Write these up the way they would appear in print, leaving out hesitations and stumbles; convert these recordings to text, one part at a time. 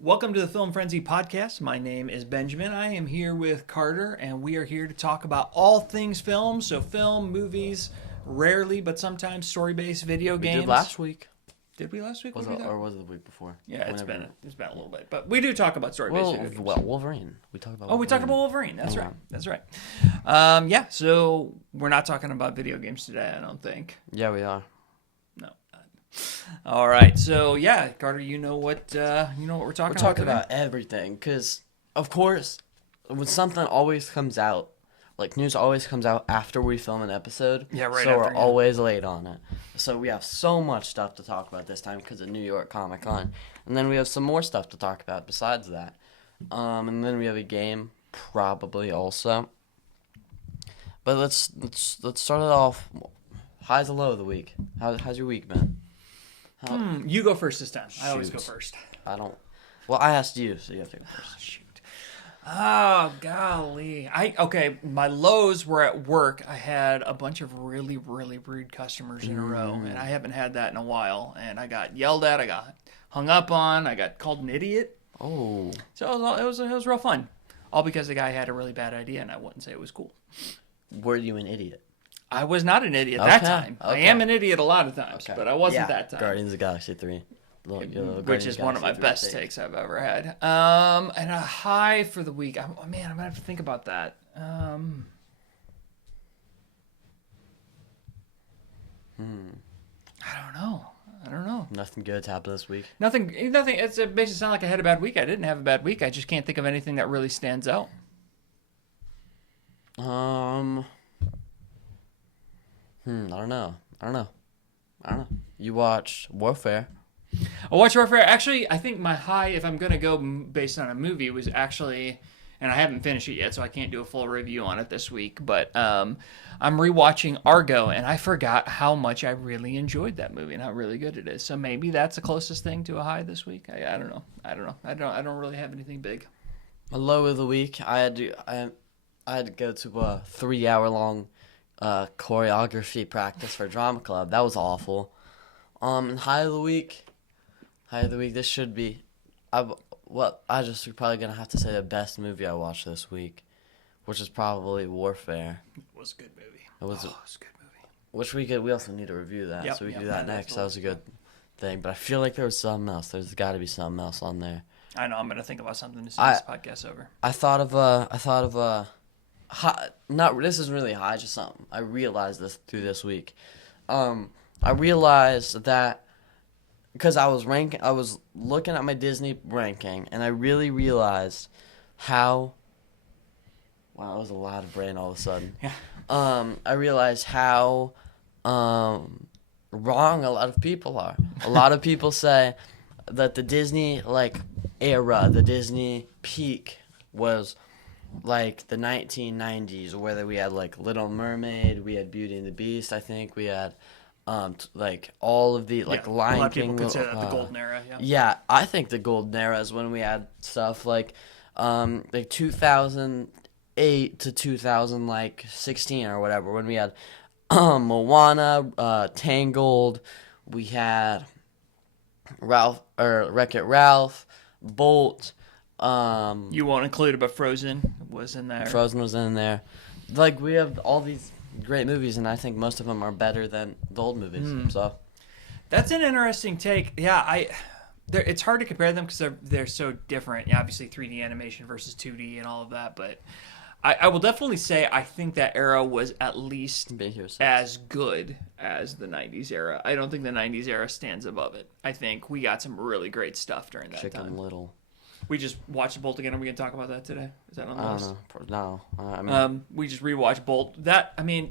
Welcome to the Film Frenzy podcast. My name is Benjamin. I am here with Carter, and we are here to talk about all things film. So film, movies, rarely but sometimes story-based video games. We did last week. Did we last week? Was it, or was it the week before? Yeah, it's been a little bit, but we do talk about story-based video games. Well, Wolverine. We talked about. We talked about Wolverine. That's Yeah. right. That's right. Yeah. So we're not talking about video games today. I don't think. Yeah, we are. No. All right. So yeah, Carter, you know what we're talking about. We're talking about everything, because of course, when something always comes out, like news always comes out after we film an episode. Yeah, right. So after, we're always late on it. So we have so much stuff to talk about this time because of New York Comic Con, and then we have some more stuff to talk about besides that. And then we have a game probably also. But let's start it off. Highs and low of the week. How's your week been? You go first this time. I always go Shoot. first. I don't. Well, I asked you, so you have to go first. Shoot. Oh, golly. My lows were at work. I had a bunch of really, really rude customers in a row, and I haven't had that in a while. And I got yelled at, I got hung up on, I got called an idiot. Oh. So it was real fun. All because the guy had a really bad idea, and I wouldn't say it was cool. Were you an idiot? I was not an idiot that time. Okay. I am an idiot a lot of times, but I wasn't that time. Guardians of the Galaxy 3. Which is one of my best takes I've ever had. And a high for the week. I'm going to have to think about that. I don't know. Nothing good's happened this week. Nothing. It makes it sound like I had a bad week. I didn't have a bad week. I just can't think of anything that really stands out. I don't know. You watched Warfare. I watched Warfare. Actually, I think my high, if I'm going to go based on a movie, was actually, and I haven't finished it yet, so I can't do a full review on it this week, but I'm rewatching Argo, and I forgot how much I really enjoyed that movie and how really good it is. So maybe that's the closest thing to a high this week. I don't know. I don't really have anything big. A low of the week. I had to go to a 3-hour-long choreography practice for drama club. That was awful. And high of the week. This should be. I just probably gonna have to say the best movie I watched this week, which is probably Warfare. It was a good movie. It was a good movie. Which we also need to review that, so we can do that next. That was a good thing, but I feel like there was something else. There's got to be something else on there. I know. I'm gonna think about something as soon as this podcast's over. I thought of this isn't really high, just something I realized through this week. I realized that because I was looking at my Disney ranking, and I really realized how. Wow, that was a lot of brain all of a sudden. Yeah. I realized how wrong a lot of people are. A lot of people say that the Disney era, the Disney peak was like the 1990s, whether we had Little Mermaid, we had Beauty and the Beast, I think we had all of the Lion King. A lot of people consider that the golden era. Yeah. Yeah, I think the golden era is when we had stuff like 2008 to 2016 or whatever, when we had Moana, Tangled, we had Wreck-It Ralph, Bolt. You won't include it, but Frozen was in there. Frozen was in there. We have all these great movies, and I think most of them are better than the old movies. So that's an interesting take. Yeah, it's hard to compare them because they're so different. Yeah, obviously 3D animation versus 2D and all of that, but I will definitely say I think that era was at least as good as the 90s era. I don't think the 90s era stands above it. I think we got some really great stuff during that time. Chicken Little. We just watched Bolt again. Are we going to talk about that today? Is that on the list? No. We just rewatched Bolt.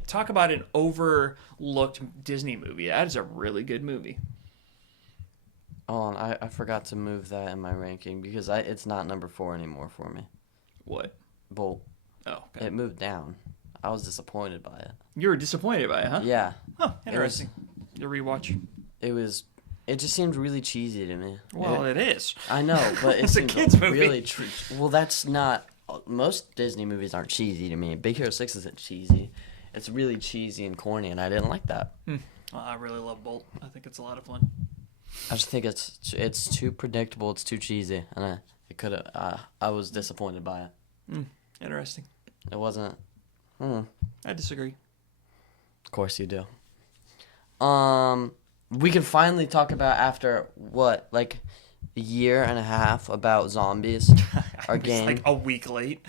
Talk about an overlooked Disney movie. That is a really good movie. Oh, I forgot to move that in my ranking because it's not number 4 anymore for me. What? Bolt. Oh, okay. It moved down. I was disappointed by it. You were disappointed by it, huh? Yeah. Oh, interesting. The rewatch. It just seemed really cheesy to me. Well, it is. I know, but It's a kids' movie. Really well, that's not. Most Disney movies aren't cheesy to me. Big Hero 6 isn't cheesy. It's really cheesy and corny, and I didn't like that. Well, I really love Bolt. I think it's a lot of fun. I just think it's too predictable. It's too cheesy, and I was disappointed by it. Interesting. It wasn't. I disagree. Of course you do. We can finally talk about after what, like a year and a half about zombies. Our game. Like a week late.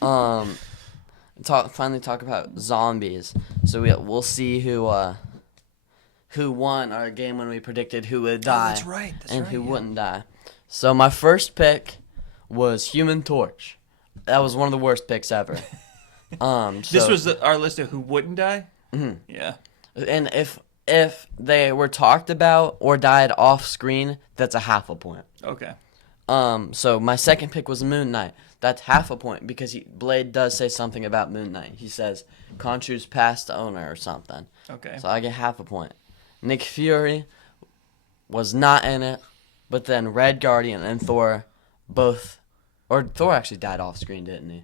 Finally talk about zombies. So we'll see who won our game when we predicted who would die. That's right. And who wouldn't die. So my first pick was Human Torch. That was one of the worst picks ever. This was our list of who wouldn't die? Mm-hmm. Yeah. And if they were talked about or died off screen, that's a half a point. Okay. So my second pick was Moon Knight. That's half a point because Blade does say something about Moon Knight. He says Khonshu's past owner or something. Okay. So I get half a point. Nick Fury was not in it, but then Red Guardian and Thor Thor actually died off screen, didn't he?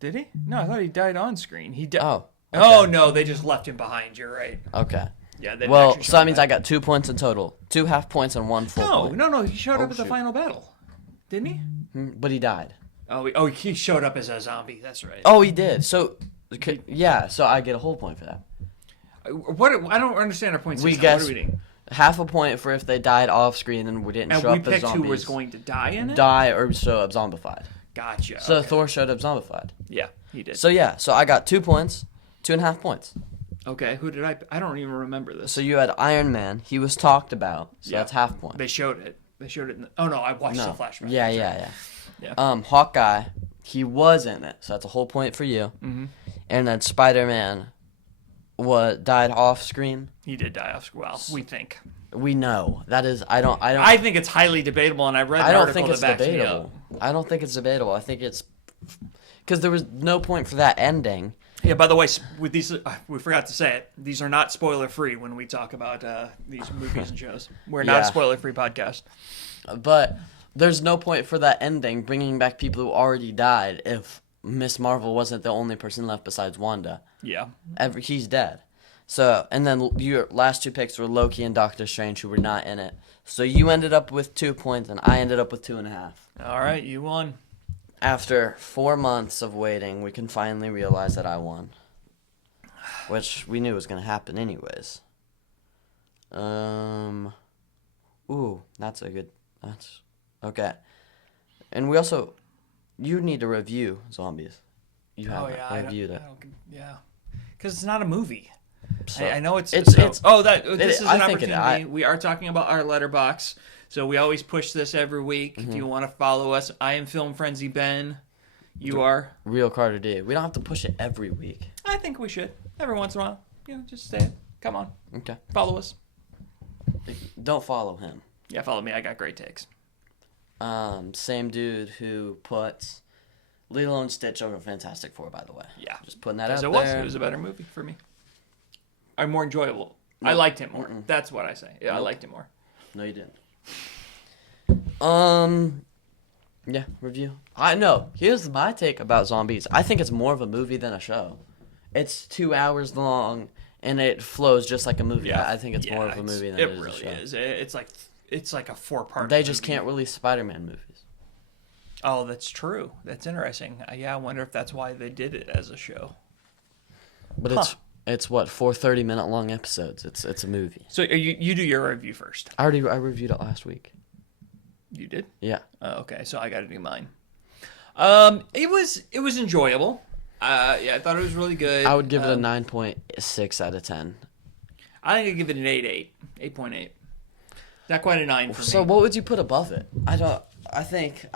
Did he? No, I thought he died on screen. He died. Oh. Okay. Oh no, they just left him behind. You're right. Okay. Yeah. Well, so that means I got 2 points in total. 2 half points and 1 full point. No. He showed up at the final battle, didn't he? But he died. Oh, he showed up as a zombie. That's right. Oh, he did. So, yeah. So I get a whole point for that. What? I don't understand our point system. We guessed what are we doing? half a point for if they died off screen and we didn't show up as zombies. And we picked who was going to die in it? Die or show up zombified. Gotcha. So okay. Thor showed up zombified. Yeah, he did. So yeah, so I got 2 points, 2.5 points. Okay, who did I don't even remember this. So you had Iron Man. He was talked about, so that's half point. They showed it. Oh no, I watched the flashback. Yeah. Hawkeye, he was in it, so that's a whole point for you. Mm-hmm. And then Spider-Man died off screen. He did die off screen. Well, we think. We know. That is, I think it's highly debatable, and I read the article that backs me up. I don't think it's debatable. I think it's because there was no point for that ending. Yeah. By the way, with these, we forgot to say it. These are not spoiler free when we talk about these movies and shows. We're not a spoiler free podcast. But there's no point for that ending, bringing back people who already died. If Miss Marvel wasn't the only person left besides Wanda. Yeah. He's dead. So, and then your last 2 picks were Loki and Doctor Strange, who were not in it. So you ended up with 2 points, and I ended up with 2.5. All right, you won. After 4 months of waiting, we can finally realize that I won. Which we knew was going to happen anyways. Ooh, that's okay. And we also, you need to review Zombies. You haven't reviewed it. Yeah. Because it's not a movie. So I know it's this is an opportunity. We are talking about our letterbox, so we always push this every week. Mm-hmm. If you want to follow us, I am Film Frenzy Ben. You are Real Carter D. We don't have to push it every week. I think we should every once in a while. Just say it. Come on. Okay. Follow us. Don't follow him. Yeah, follow me. I got great takes. Same dude who puts Lilo and Stitch over Fantastic Four, by the way. Yeah. Just putting that out there. It was a better movie for me. More enjoyable. Nope. I liked him more. Mm-mm. That's what I say. Yeah, nope. I liked him more. No, you didn't. Yeah, review. I know. Here's my take about Zombies. I think it's more of a movie than a show. It's 2 hours long, and it flows just like a movie. Yeah. I think it's more of a movie than it is a show. It really is. It's like a 4-part They just can't release Spider-Man movies. Oh, that's true. That's interesting. Yeah, I wonder if that's why they did it as a show. But it's what, 4 30-minute long episodes. It's a movie. So you do your review first. I reviewed it last week. You did? Yeah. Oh, okay, so I got to do mine. It was enjoyable. Yeah, I thought it was really good. I would give it a 9.6 out of 10. I think I'd give it an 8.8. Not quite a 9 for me. So what would you put above it? I think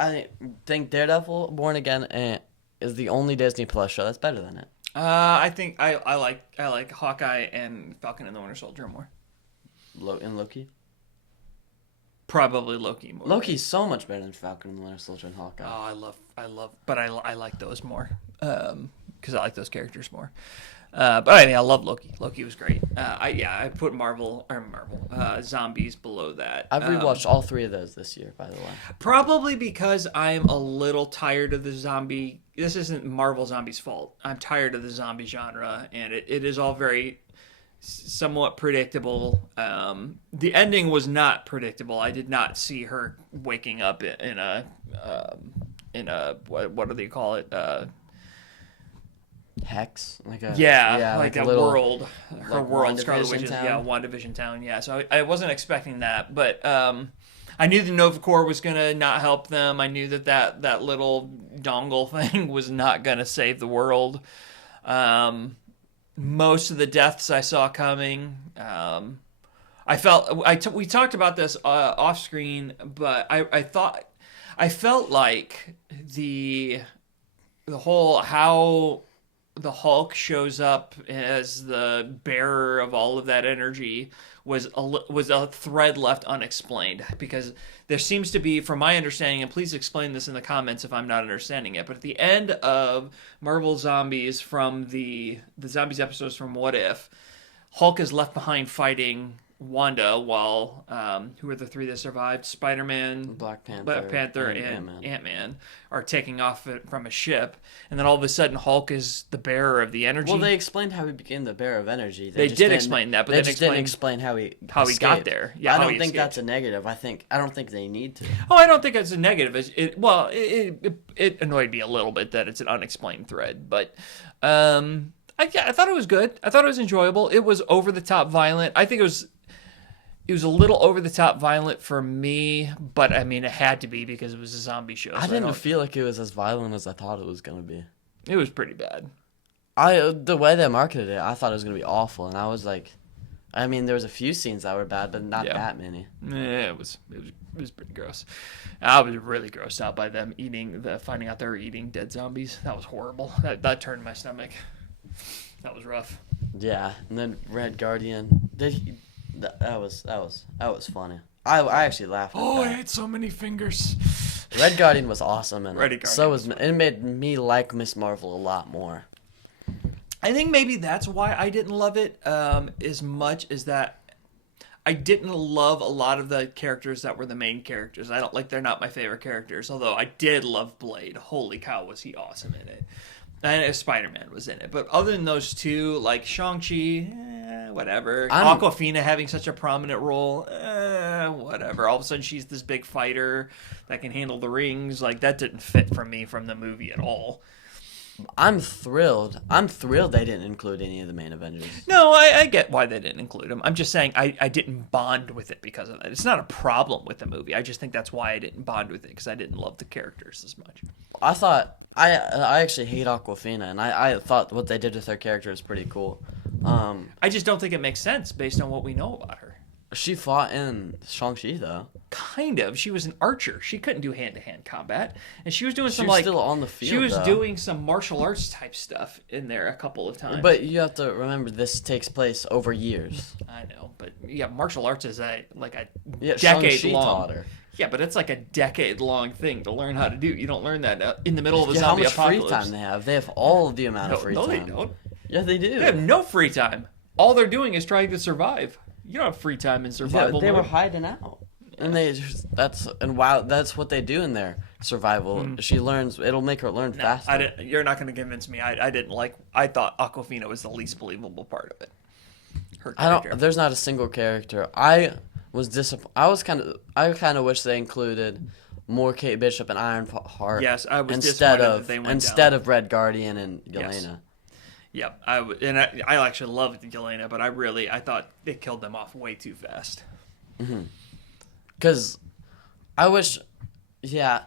Daredevil Born Again is the only Disney Plus show that's better than it. I think I like Hawkeye and Falcon and the Winter Soldier more. And Loki? Probably Loki more. Loki's so much better than Falcon and the Winter Soldier and Hawkeye. Oh, but I like those more. Because I like those characters more. But I mean, I love Loki. Loki was great. I put Zombies below that. I've rewatched all 3 of those this year, by the way. Probably because I am a little tired of the zombie. This isn't Marvel Zombies' fault. I'm tired of the zombie genre, and it is all very somewhat predictable. The ending was not predictable. I did not see her waking up in a what do they call it? Hex, like a Like a little, world, her like world, Scarlet WandaVision Witch's, town? WandaVision town, yeah. So I wasn't expecting that, but I knew the Nova Corps was gonna not help them. I knew that little dongle thing was not gonna save the world. Most of the deaths I saw coming. We talked about this off screen, but I felt like the whole how the Hulk shows up as the bearer of all of that energy was a thread left unexplained, because there seems to be, from my understanding, and please explain this in the comments if I'm not understanding it, but at the end of Marvel Zombies, from the Zombies episodes from What If, Hulk is left behind fighting Wanda while who are the three that survived? Spider-Man, Black Panther, and Ant-Man are taking off from a ship, and then all of a sudden Hulk is the bearer of the energy. Well, they explained how he became the bearer of energy. They did explain that, but they just didn't explain how he got there. Yeah, I don't think that's a negative. I don't think they need to. Oh, I don't think it's a negative. It annoyed me a little bit that it's an unexplained thread, but I thought it was good. I thought it was enjoyable. It was over the top violent. I think it was a little over the top violent for me, but I mean, it had to be because it was a zombie show. I didn't feel like it was as violent as I thought it was going to be. It was pretty bad. The way they marketed it, I thought it was going to be awful, and I was like, I mean, there was a few scenes that were bad, but not that many. Yeah, it was pretty gross. I was really grossed out by them finding out they were eating dead zombies. That was horrible. That turned my stomach. That was rough. Yeah, and then Red Guardian. That was funny. I actually laughed at that. I had so many fingers. Red Guardian was awesome, and it made me like Miss Marvel a lot more. I think maybe that's why I didn't love it as much as that I didn't love a lot of the characters that were the main characters. They're not my favorite characters, although I did love Blade. Holy cow, was he awesome in it. And Spider-Man was in it. But other than those two, like Shang-Chi, whatever. Awkwafina having such a prominent role, whatever. All of a sudden she's this big fighter that can handle the rings. Like, that didn't fit for me from the movie at all. I'm thrilled. They didn't include any of the main Avengers. No, I get why they didn't include them. I'm just saying I didn't bond with it because of that. It's not a problem with the movie. I just think that's why I didn't bond with it, because I didn't love the characters as much. I thought... I actually hate Awkwafina, and I thought what they did with her character is pretty cool. I just don't think it makes sense based on what we know about her. She fought in Shang-Chi, though. Kind of. She was an archer. She couldn't do hand-to-hand combat, and she was doing She was still on the field. She was doing some martial arts type stuff in there a couple of times. But you have to remember, this takes place over years. I know, but yeah, martial arts is a decade Shang-Chi long. taught her. Yeah, but it's like a decade-long thing to learn how to do. You don't learn that in the middle of a zombie apocalypse. How much free time they have? They have all of the amount of free time. No, they don't. Yeah, they do. They have no free time. All they're doing is trying to survive. You don't have free time in survival. They were hiding out, and that's what they do in their survival. She learns. It'll make her learn faster. You're not going to convince me. I thought Awkwafina was the least believable part of it. Her character. There's not a single character. I was disappointed. I kind of wish they included more Kate Bishop and Ironheart. Yes, I was disappointed that they went instead of Red Guardian and Yelena. Yes. Yep, I actually loved Yelena, but I thought they killed them off way too fast. Because I wish, I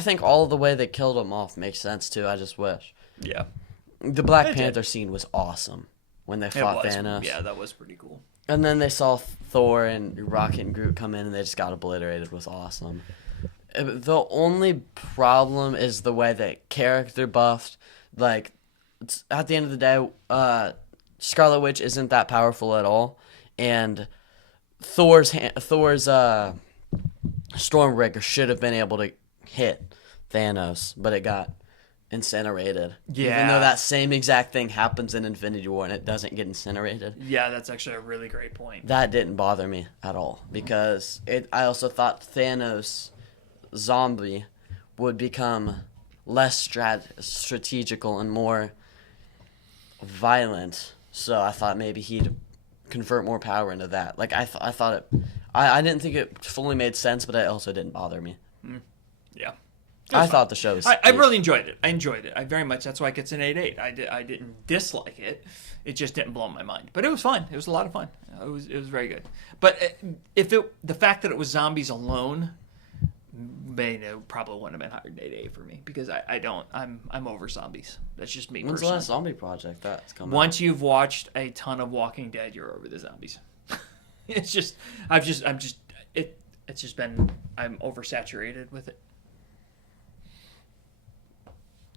think all of the way they killed them off makes sense too. I just wish. Yeah. The Black Panther scene was awesome when they fought Thanos. Yeah, that was pretty cool. And then they saw Thor and Rocket and Groot come in, and they just got obliterated. It was awesome. The only problem is the way they character buffed. Like, at the end of the day, Scarlet Witch isn't that powerful at all, and Thor's Stormbreaker should have been able to hit Thanos, but it got incinerated. Yeah. Even though that same exact thing happens in Infinity War and it doesn't get incinerated. Yeah, that's actually a really great point. That didn't bother me at all, because I also thought Thanos zombie would become less strategical and more violent So I thought maybe he'd convert more power into that. Like I thought it. I didn't think it fully made sense, but it also didn't bother me. Yeah. I thought the show was. I really enjoyed it. I enjoyed it. I very much. That's why it gets an 8.8. I didn't dislike it. It just didn't blow my mind. But it was fun. It was a lot of fun. It was very good. But the fact that it was zombies alone, it probably wouldn't have been higher than 8.8 for me because I'm over zombies. That's just me. When's the last zombie project that's coming? Once you've watched a ton of Walking Dead, you're over the zombies. It's just I'm oversaturated with it.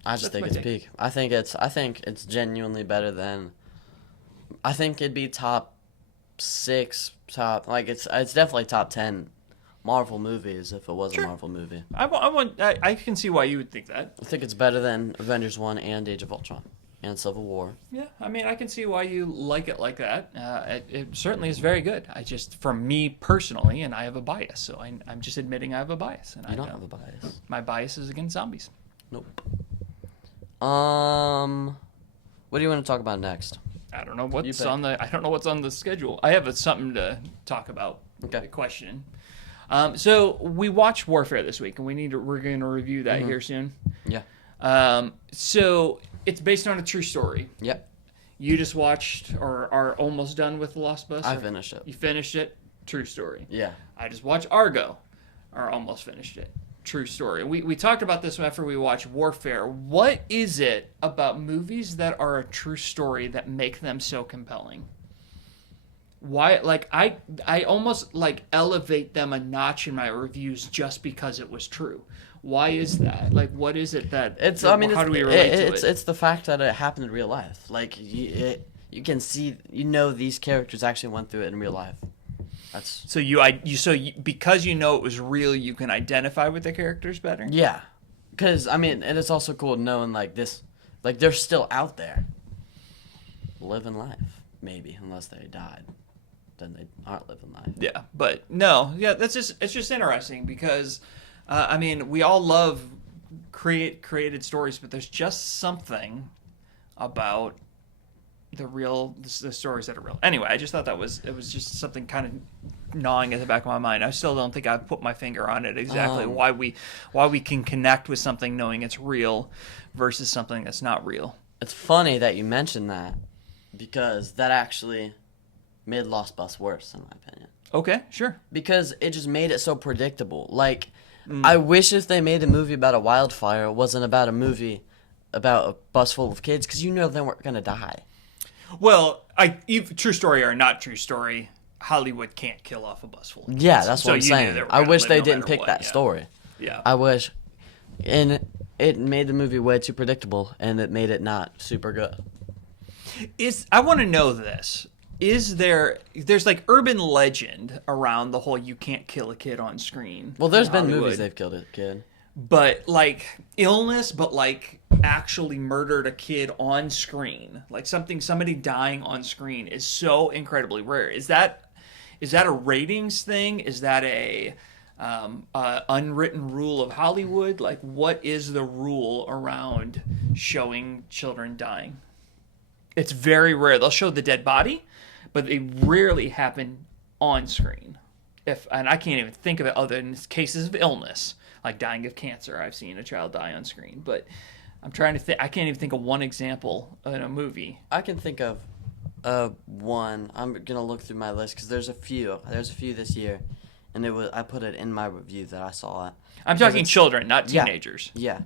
I just think it's peak. I think it's genuinely better than. I think it'd be top 6, it's definitely top 10 Marvel movies if it was a Marvel movie. I can see why you would think that. I think it's better than Avengers 1 and Age of Ultron and Civil War. Yeah, I mean, I can see why you like it like that. It certainly is very good. For me personally, and I have a bias, so I'm just admitting I have a bias. And I don't have a bias. My bias is against zombies. Nope. What do you want to talk about next? I don't know what's on the schedule. I have something to talk about. Okay. Question. So we watched Warfare this week, and we're going to review that here soon. Yeah. So it's based on a true story. Yep. You just watched or are almost done with The Lost Bus? I finished it. You finished it? True story. Yeah. I just watched Argo, or almost finished it. True story. We talked about this after we watched Warfare. What is it about movies that are a true story that make them so compelling? Why, I almost elevate them a notch in my reviews just because it was true. Why is that? What is it that? How do we relate to it? It's the fact that it happened in real life. You can see, these characters actually went through it in real life. Because you know it was real, you can identify with the characters better. Yeah, because and it's also cool knowing they're still out there, living life. Maybe unless they died, then they aren't living life. Yeah, but no, it's just interesting because, we all love created stories, but there's just something about the stories that are real. Anyway, I just thought it was just something kind of gnawing at the back of my mind. I still don't think I've put my finger on it exactly why we can connect with something knowing it's real versus something that's not real. It's funny that you mentioned that because that actually made Lost Bus worse in my opinion. Okay, sure. Because it just made it so predictable. I wish if they made a movie about a wildfire, it wasn't about a movie about a bus full of kids because they weren't going to die. Well, true story or not true story, Hollywood can't kill off a bus full of kids. Yeah, that's what I'm saying. I wish they didn't pick that story. Yeah. I wish. And it made the movie way too predictable, and it made it not super good. I want to know this. There's urban legend around the whole you can't kill a kid on screen. Well, there's been movies they've killed a kid. But illness, but actually murdered a kid on screen. Somebody dying on screen is so incredibly rare. Is that a ratings thing? Is that a unwritten rule of Hollywood? What is the rule around showing children dying? It's very rare. They'll show the dead body, but they rarely happen on screen. And I can't even think of it other than cases of illness, like dying of cancer. I've seen a child die on screen, but I'm trying to think. I can't even think of one example in a movie. I can think of one. I'm gonna look through my list because there's a few. There's a few this year, and I put it in my review that I saw it. I'm talking children, not teenagers. Yeah.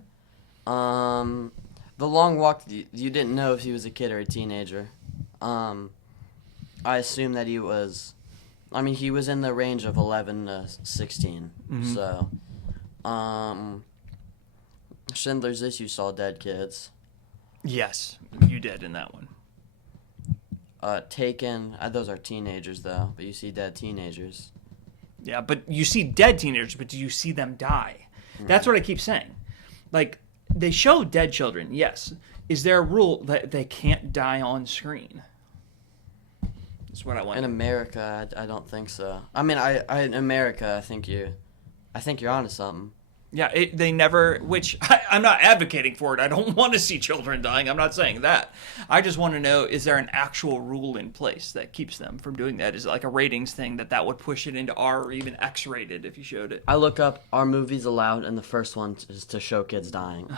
The Long Walk. You didn't know if he was a kid or a teenager. I assume that he was. He was in the range of 11 to 16. Mm-hmm. So, Schindler's List, you saw dead kids. Yes, you did in that one. Taken, those are teenagers though, but you see dead teenagers. Yeah, but you see dead teenagers, but do you see them die? Mm-hmm. That's what I keep saying. They show dead children, yes. Is there a rule that they can't die on screen? That's what I want. In America, I don't think so. In America, I think you're onto something. Yeah, they never, which I'm not advocating for it. I don't want to see children dying. I'm not saying that. I just want to know, is there an actual rule in place that keeps them from doing that? Is it like a ratings thing that would push it into R or even X rated if you showed it? I look up, are movies allowed? And the first one is to show kids dying.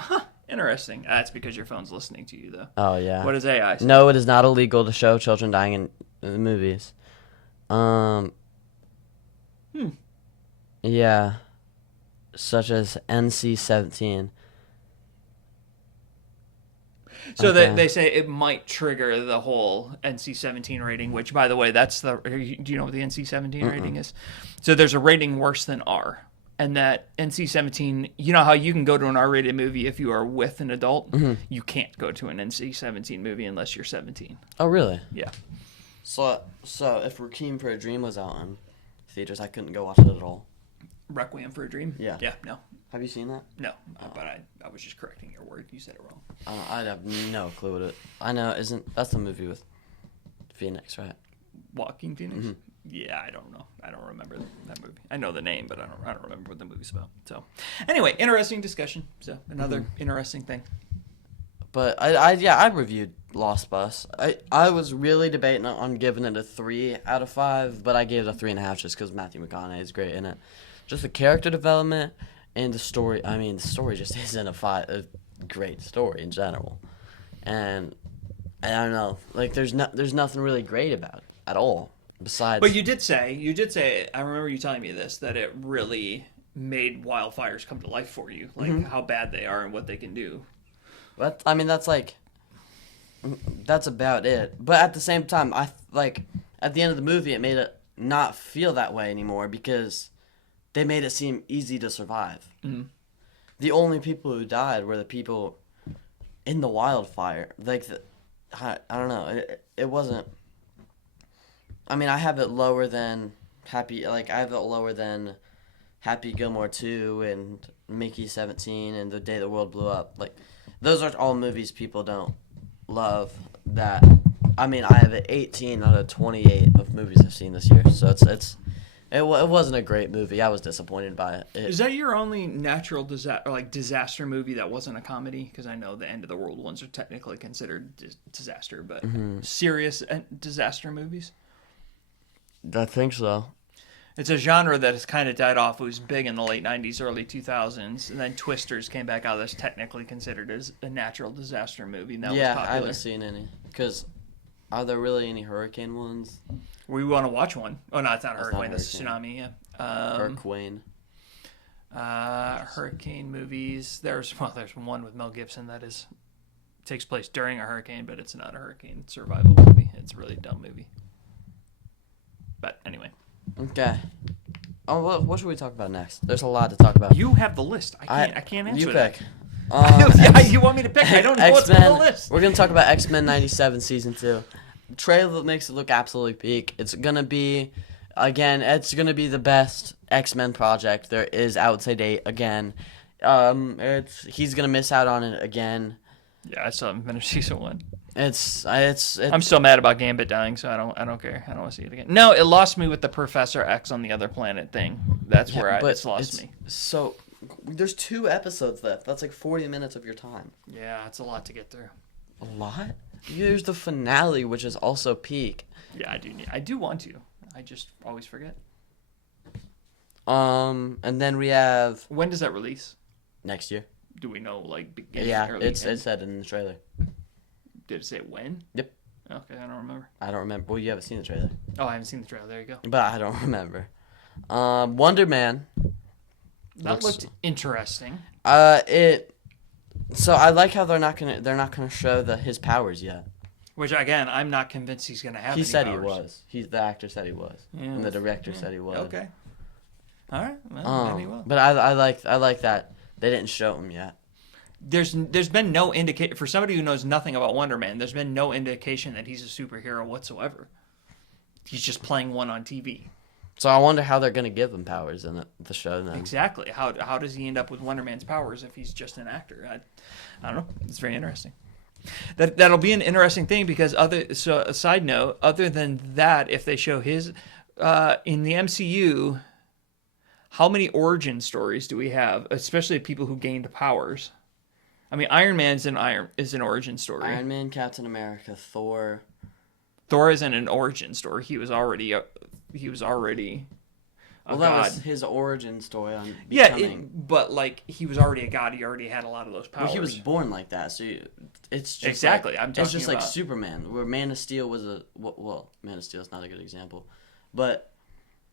Interesting. That's because your phone's listening to you, though. Oh, yeah. What does AI say? No, it is not illegal to show children dying in movies. Yeah. Such as NC-17. So Okay. they say it might trigger the whole NC-17 rating, which, by the way, that's the... Do you know what the NC-17 rating is? So there's a rating worse than R. And that NC-17, you know how you can go to an R-rated movie if you are with an adult? You can't go to an NC-17 movie unless you're 17. Oh, really? Yeah. So if Requiem for a Dream was out in theaters, I couldn't go watch it at all. Requiem for a Dream? Yeah. Yeah, no. Have you seen that? No, but I was just correcting your word. You said it wrong. I'd have no clue what it... I know, that's the movie with Phoenix, right? Joaquin Phoenix? Yeah, I don't know. I don't remember that movie. I know the name, but I don't remember what the movie's about. So, anyway, interesting discussion. So, another interesting thing. But I reviewed Lost Bus. I was really debating on giving it a 3 out of 5, but I gave it a 3.5 just because Matthew McConaughey is great in it. Just the character development and the story. I mean, the story just isn't a great story in general. And I don't know, like there's nothing really great about it at all. Besides, But you did say, I remember you telling me this, that it really made wildfires come to life for you, like how bad they are and what they can do. But I mean, that's about it. But at the same time, at the end of the movie, it made it not feel that way anymore because they made it seem easy to survive. Mm-hmm. The only people who died were the people in the wildfire. I don't know. It wasn't. I mean, I have it lower than Happy Gilmore 2 and Mickey 17 and The Day the World Blew Up. Like, those are all movies people don't love. That, I mean, I have an 18 out of 28 of movies I've seen this year. So it wasn't a great movie. I was disappointed by it. Is that your only natural disaster movie that wasn't a comedy? Because I know the end of the world ones are technically considered disaster, but serious disaster movies? I think so. It's a genre that has kind of died off. It was big in the late 90s, early 2000s, and then Twisters came back out that's technically considered as a natural disaster movie, and that was popular. I haven't seen any. Because are there really any hurricane ones? We want to watch one. Oh, no, it's not a hurricane. That's a tsunami, yeah. Hurricane. Hurricane movies. There's one with Mel Gibson that takes place during a hurricane, but it's not a hurricane survival movie. It's a really dumb movie. But anyway. Okay. Oh, what should we talk about next? There's a lot to talk about. You have the list. I can't answer you that. Pick. Yeah, you want me to pick? I don't know what's on the list. We're going to talk about X-Men 97 Season 2. The trailer makes it look absolutely peak. It's going to be, again, the best X-Men project there is out to date again. He's going to miss out on it again. Yeah, I still haven't finished season 1. It's I'm still mad about Gambit dying, so I don't care. I don't want to see it again. No, it lost me with the Professor X on the other planet thing. That's where it's lost me. So there's 2 episodes left. That's like 40 minutes of your time. Yeah, it's a lot to get through. A lot? There's the finale, which is also peak. Yeah, I do want to. I just always forget. And then we have When does that release? next year. Do we know beginning? Yeah, early, it said in the trailer. Did it say when? Yep. Okay, I don't remember. I don't remember. Well, you haven't seen the trailer. Oh, I haven't seen the trailer. There you go. But I don't remember. Wonder Man. That looked interesting. So I like how they're not gonna show his powers yet. Which again, I'm not convinced he's gonna have. He said powers. he was. The actor said he was, and the director said he was. Okay. All right. Well, maybe he will. But I like that they didn't show him yet. There's been no indication for somebody who knows nothing about Wonder Man. There's been no indication that he's a superhero whatsoever. He's just playing one on TV. So I wonder how they're gonna give him powers in the show then. Exactly. How does he end up with Wonder Man's powers if he's just an actor? I don't know. It's very interesting. That'll be an interesting thing because a side note, other than that, if they show his in the MCU, how many origin stories do we have, especially people who gained powers? I mean, Iron Man's is an origin story. Iron Man, Captain America, Thor. Thor isn't an origin story. He was already a Well, that god. was his origin story on Yeah, becoming... but like he was already a god. He already had a lot of those powers. Well, he was born like that, so it's just exactly. Like, I'm talking it's just like about Superman, where Man of Steel was Man of Steel is not a good example, but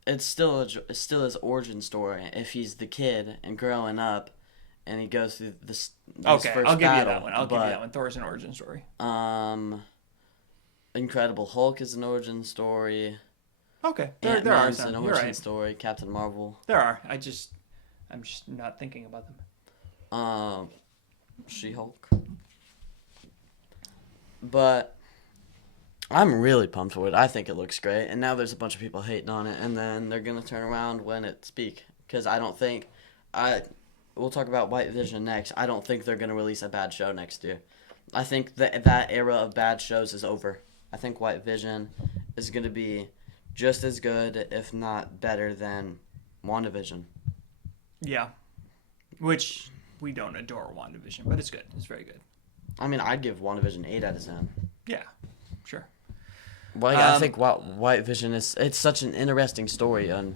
it's still his origin story. If he's the kid and growing up, and he goes through this okay, first I'll give battle, you that one. I'll give you that one. Thor's an origin story. Incredible Hulk is an origin story. Okay, there are Ant-Man's some. an You're origin right. story. Captain Marvel. There are. I'm just not thinking about them. She-Hulk. But I'm really pumped for it. I think it looks great. And now there's a bunch of people hating on it, and then they're going to turn around when it's peak. Because I don't think... We'll talk about White Vision next. I don't think they're going to release a bad show next year. I think that era of bad shows is over. I think White Vision is going to be just as good, if not better, than WandaVision. Yeah, which we don't adore WandaVision, but it's good. It's very good. I mean, I'd give WandaVision 8 out of 10. Yeah, sure. Well, yeah, I think White Vision it's such an interesting story. And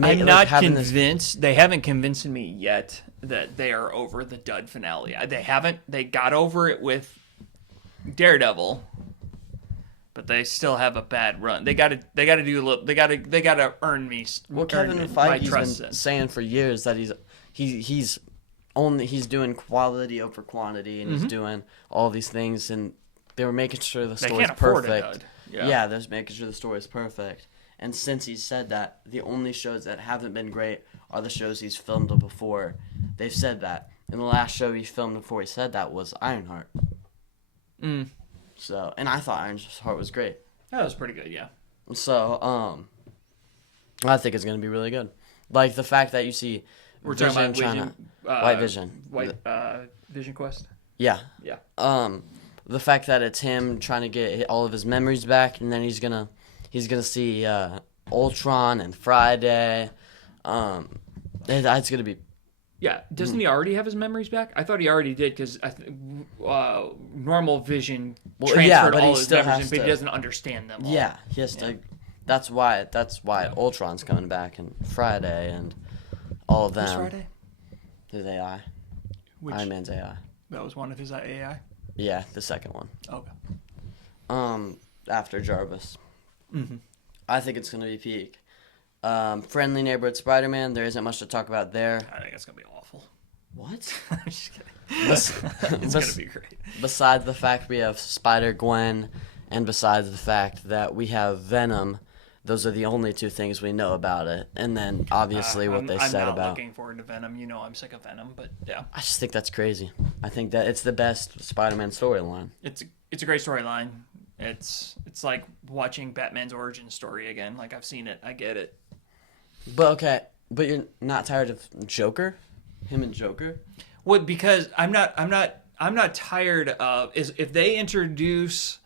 I'm not convinced. They haven't convinced me yet that they are over the dud finale. They haven't. They got over it with Daredevil, but they still have a bad run. They got to do a little. They got to earn me. Well, Kevin Feige's been saying for years that he's doing quality over quantity, and he's doing all these things, and they were making sure the story's perfect. Yeah, they're making sure the story is perfect. And since he said that, the only shows that haven't been great are the shows he's filmed before. They've said that. And the last show he filmed before he said that was Ironheart. So, and I thought Ironheart was great. That was pretty good, yeah. So, I think it's going to be really good. Like the fact that you see We're talking about White Vision. Vision Quest? Yeah. Yeah. The fact that it's him trying to get all of his memories back, and then he's gonna see Ultron and Friday. It's gonna be. Yeah, doesn't he already have his memories back? I thought he already did because normal Vision transferred all his memories, but he doesn't understand them all. Yeah, he has to. That's why Ultron's coming back, and Friday and all of them. Who's Friday? His AI. Iron Man's AI. That was one of his AI? Yeah, the second one. Okay. After Jarvis. Mm-hmm. I think it's going to be peak. Friendly Neighborhood Spider-Man, there isn't much to talk about there. I think it's going to be awful. What? I'm just kidding. It's going to be great. Besides the fact we have Spider-Gwen, and besides the fact that we have Venom, those are the only two things we know about it. And then, obviously, what they said about... I'm not looking forward to Venom. You know I'm sick of Venom, but yeah. I just think that's crazy. I think that it's the best Spider-Man storyline. It's a great storyline. It's like watching Batman's origin story again. Like, I've seen it. I get it. But you're not tired of Joker? Him and Joker? Well, because I'm not tired of if they introduce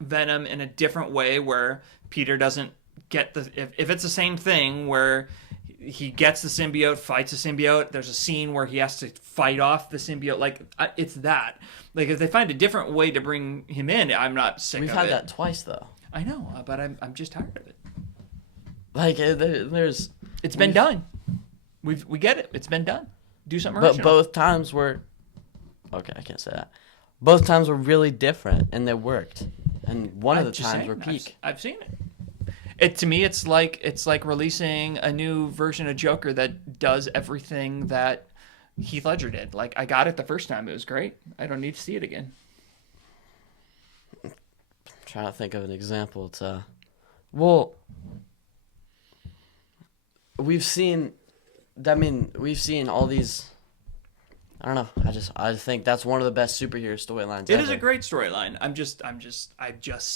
Venom in a different way where Peter doesn't get if it's the same thing where he gets the symbiote, fights the symbiote, there's a scene where he has to fight off the symbiote, like it's that. Like if they find a different way to bring him in, I'm not sick of it. We've had that twice though. I know, but I'm just tired of it. Like it's been done. We get it. It's been done. Do something original. But both times were okay, I can't say that. Both times were really different and they worked. And one of the times were peak. I've seen it. To me, it's like releasing a new version of Joker that does everything that Heath Ledger did. Like I got it the first time; it was great. I don't need to see it again. I'm trying to think of an example. We've seen all these. I don't know. I think that's one of the best superhero storylines. It is a great storyline. I've just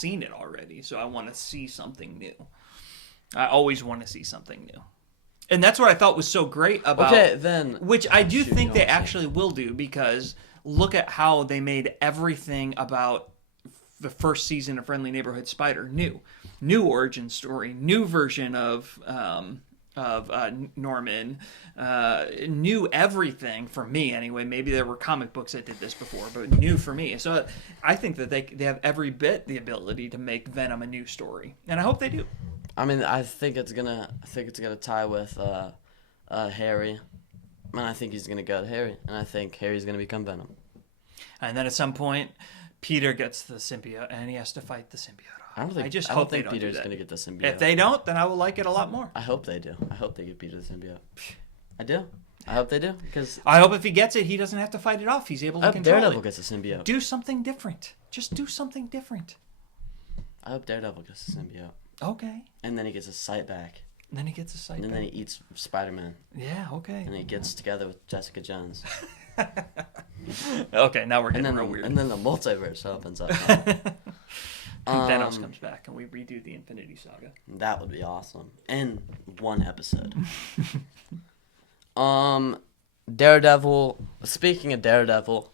seen it already, so I want to see something new. I always want to see something new, and that's what I thought was so great about. Okay, then. Which I do think they actually will do because look at how they made everything about the first season of Friendly Neighborhood Spider new. new origin story, new version of Norman, new everything for me anyway. Maybe there were comic books that did this before, but new for me. So I think that they have every bit the ability to make Venom a new story, and I hope they do. I mean, I think it's gonna tie with Harry, and I think he's gonna go to Harry, and I think Harry's gonna become Venom. And then at some point, Peter gets the symbiote, and he has to fight the symbiote. I don't think Peter's gonna get the symbiote. If they don't, then I will like it a lot more. I hope they do. I hope they give Peter the symbiote. I do. I hope they do, because I hope if he gets it, he doesn't have to fight it off. He's able to control Daredevil it. gets the symbiote. Do something different. Just do something different. I hope Daredevil gets the symbiote. Okay. And then he gets his sight back. And then he gets a sight And back. then he eats Spider-Man. Yeah, okay. And he gets together with Jessica Jones. Okay, now we're getting real weird. And then the multiverse opens up. Thanos comes back and we redo the Infinity Saga. That would be awesome. In one episode. Daredevil. Speaking of Daredevil,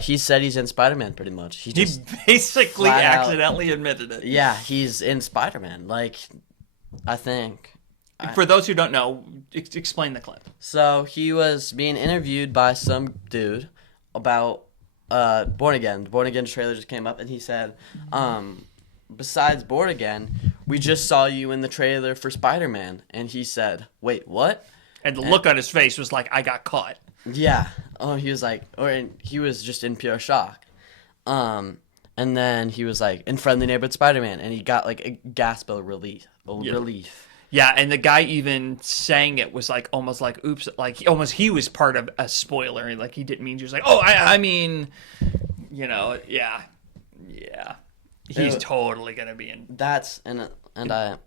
he said he's in Spider-Man pretty much. He basically accidentally admitted it. Yeah, he's in Spider-Man. Like, I think. For those who don't know, explain the clip. So he was being interviewed by some dude about Born Again. The Born Again trailer just came up, and he said, besides Born Again, we just saw you in the trailer for Spider-Man. And he said, wait, what? And the look on his face was like, I got caught. Yeah. Oh, he was like, he was just in pure shock. And then he was like, in Friendly Neighborhood Spider-Man, and he got like a gasp of relief. Yeah, and the guy even saying it was like almost like, oops, like almost he was part of a spoiler. Like he didn't mean, he was like, oh, I mean, you know, yeah. He's totally gonna be in. That's and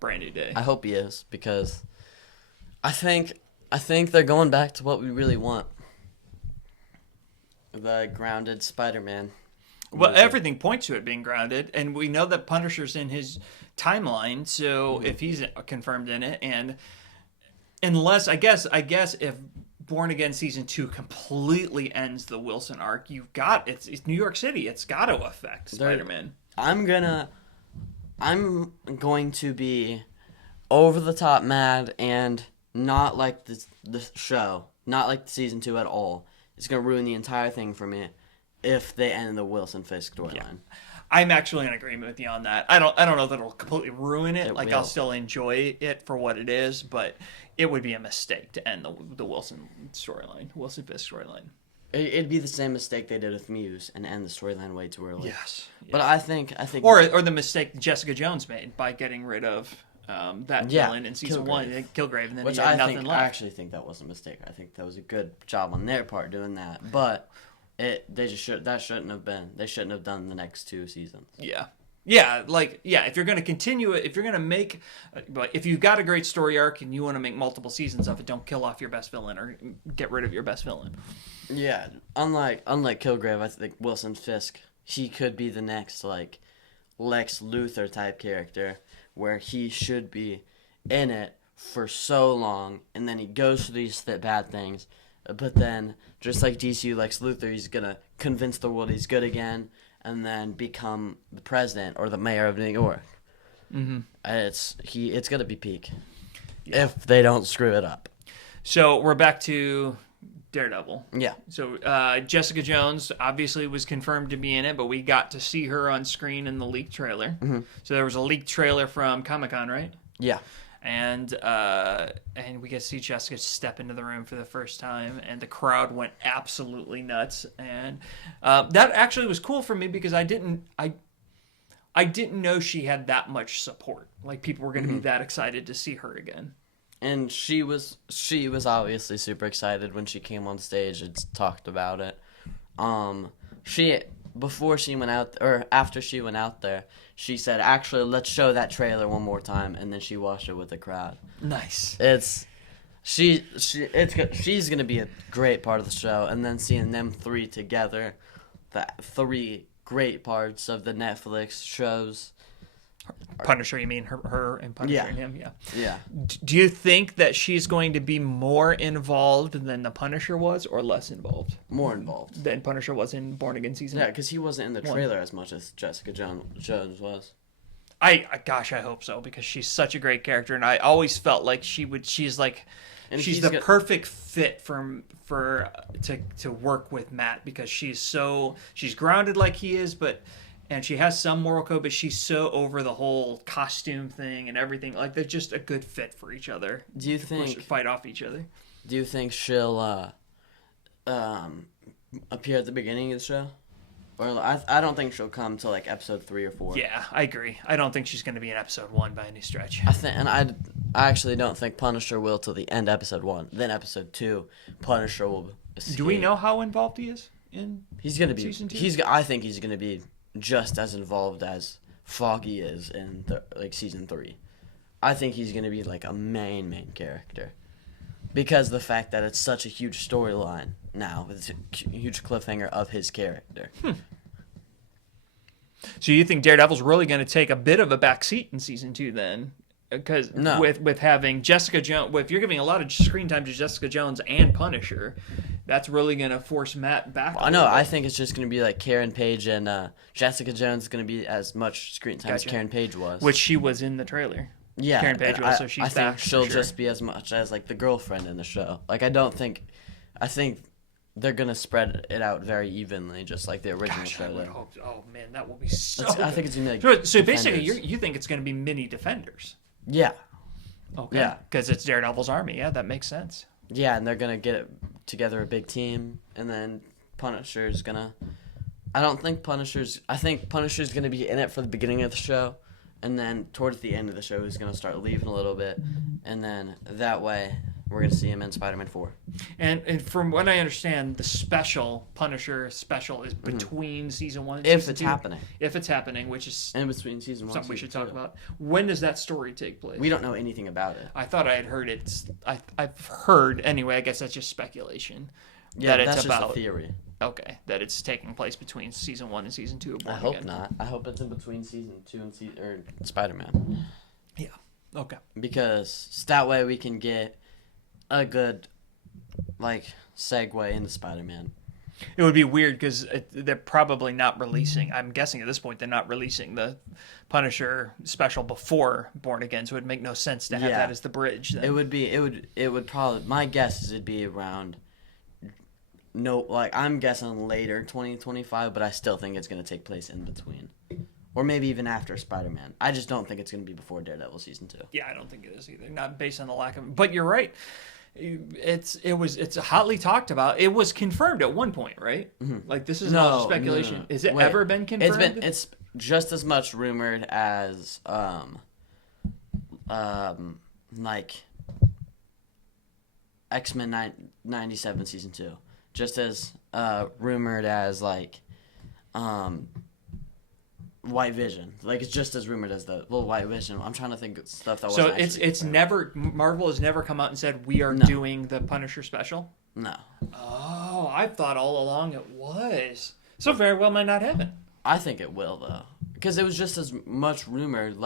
Brand New Day. I hope he is, because I think they're going back to what we really want. The grounded Spider-Man. Well, everything points to it being grounded, and we know that Punisher's in his timeline, so if he's confirmed in it, and unless I guess if Born Again season 2 completely ends the Wilson arc, it's New York City, it's got to affect Spider-Man. I'm going to be over the top mad and not like the show, not like season 2 at all. It's gonna ruin the entire thing for me if they end the Wilson Fisk storyline. Yeah. I'm actually in agreement with you on that. I don't know that it'll completely ruin it. Like, I'll still enjoy it for what it is, but it would be a mistake to end the Wilson storyline, Wilson Fisk storyline. It'd be the same mistake they did with Muse and end the storyline way too early. Yes. But I think or the mistake Jessica Jones made by getting rid of that villain in season 1, Kilgrave, and then he had nothing left. I actually think that was a mistake. I think that was a good job on their part doing that, but they shouldn't have done the next 2 seasons. Yeah, if you're going to continue it, if you're going to make, if you've got a great story arc and you want to make multiple seasons of it, don't kill off your best villain or get rid of your best villain. Yeah, unlike Kilgrave, I think Wilson Fisk, he could be the next like Lex Luthor type character where he should be in it for so long, and then he goes through these bad things, but then just like DC Lex Luthor, he's gonna convince the world he's good again, and then become the president or the mayor of New York. Mm-hmm. It's gonna be peak if they don't screw it up. So we're back to Daredevil. Yeah. So Jessica Jones obviously was confirmed to be in it, but we got to see her on screen in the leaked trailer. Mm-hmm. So there was a leaked trailer from Comic-Con, right? Yeah. And we get to see Jessica step into the room for the first time, and the crowd went absolutely nuts. And that actually was cool for me because I didn't know she had that much support. Like, people were going to be that excited to see her again. And she was obviously super excited when she came on stage and talked about it. Before she went out, or after she went out there, she said, "Actually, let's show that trailer one more time," and then she watched it with the crowd. Nice. She's gonna be a great part of the show, and then seeing them 3 together, the 3 great parts of the Netflix shows. Punisher, you mean her and Punisher and him? Yeah. Do you think that she's going to be more involved than the Punisher was, or less involved? More involved than Punisher was in Born Again season. Yeah, because he wasn't in the trailer as much as Jessica Jones was. Gosh, I hope so, because she's such a great character, and I always felt like she's like, And she's the perfect fit to work with Matt, because she's grounded like he is, and she has some moral code, but she's so over the whole costume thing and everything. Like, they're just a good fit for each other. Do you think fight off each other? Do you think she'll appear at the beginning of the show? Or I don't think she'll come till like episode 3 or 4. Yeah, I agree. I don't think she's going to be in episode 1 by any stretch. I actually don't think Punisher will till the end episode 1. Then episode 2, Punisher will escape. Do we know how involved he is in He's gonna be season 2? I think he's gonna be just as involved as Foggy is in season 3. I think he's gonna be like a main character, because the fact that it's such a huge storyline now, it's a huge cliffhanger of his character. So you think Daredevil's really going to take a bit of a backseat in season 2 then? Because with having Jessica Jones, if you're giving a lot of screen time to Jessica Jones and Punisher, that's really going to force Matt back. I know. I think it's just going to be like Karen Page, and Jessica Jones is going to be as much screen time as Karen Page was, which she was in the trailer. Yeah, Karen Page was, so she's back. I think she'll just be as much as like the girlfriend in the show. Like, I think they're gonna spread it out very evenly, just like the original show. I would hope. Oh man, that will be so. I think it's gonna be like. So basically, you think it's gonna be mini Defenders? Yeah. Okay. Yeah. Because it's Daredevil's army. Yeah, that makes sense. Yeah, and they're gonna get together a big team, and then Punisher's gonna. I think Punisher's gonna be in it for the beginning of the show. And then towards the end of the show, he's going to start leaving a little bit. And then that way, we're going to see him in Spider-Man 4. And from what I understand, the Punisher special is between season 1 and if season it's 2. happening. If it's happening, which is in between season 1 something we season should talk 2. about. When does that story take place? We don't know anything about it. I thought I had heard I've heard, anyway, I guess that's just speculation. Yeah, that that's it's just about, a theory. Okay, that it's taking place between season 1 and season 2 of Born I hope Again. not. I hope it's in between season 2 and Spider-Man. Yeah. Okay. Because that way we can get a good segue into Spider-Man. It would be weird because they're probably not releasing. I'm guessing at this point they're not releasing the Punisher special before Born Again, so it would make no sense to have that as the bridge. Then. It would probably. My guess is it'd be around. No, I'm guessing later 2025, but I still think it's gonna take place in between, or maybe even after Spider-Man. I just don't think it's gonna be before Daredevil season 2. Yeah, I don't think it is either. Not based on the lack of. But you're right. It's hotly talked about. It was confirmed at one point, right? Mm-hmm. Like, this is not speculation. No. Has it ever been confirmed? It's just as much rumored as X-Men 97 season 2. Just as rumored as White Vision. It's just as rumored as the White Vision. I'm trying to think of stuff that was. So it's never, Marvel has never come out and said we are doing the Punisher special. No. Oh, I thought all along it was. So very well might not happen. I think it will though, because it was just as much rumored,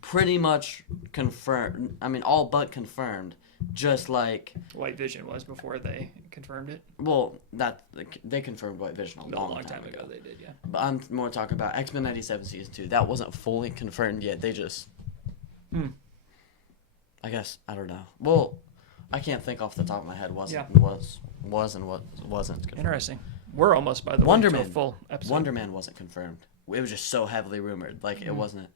pretty much confirmed. I mean, all but confirmed. Just like White Vision was before they confirmed it. Well, they confirmed White Vision a long time ago. They did, yeah. But I'm more talking about X-Men 97 season 2. That wasn't fully confirmed yet. They just, I guess, I don't know. Well, I can't think off the top of my head. Was and what wasn't confirmed. Interesting. We're almost by the way to a full episode. Wonder Man wasn't confirmed. It was just so heavily rumored. It wasn't,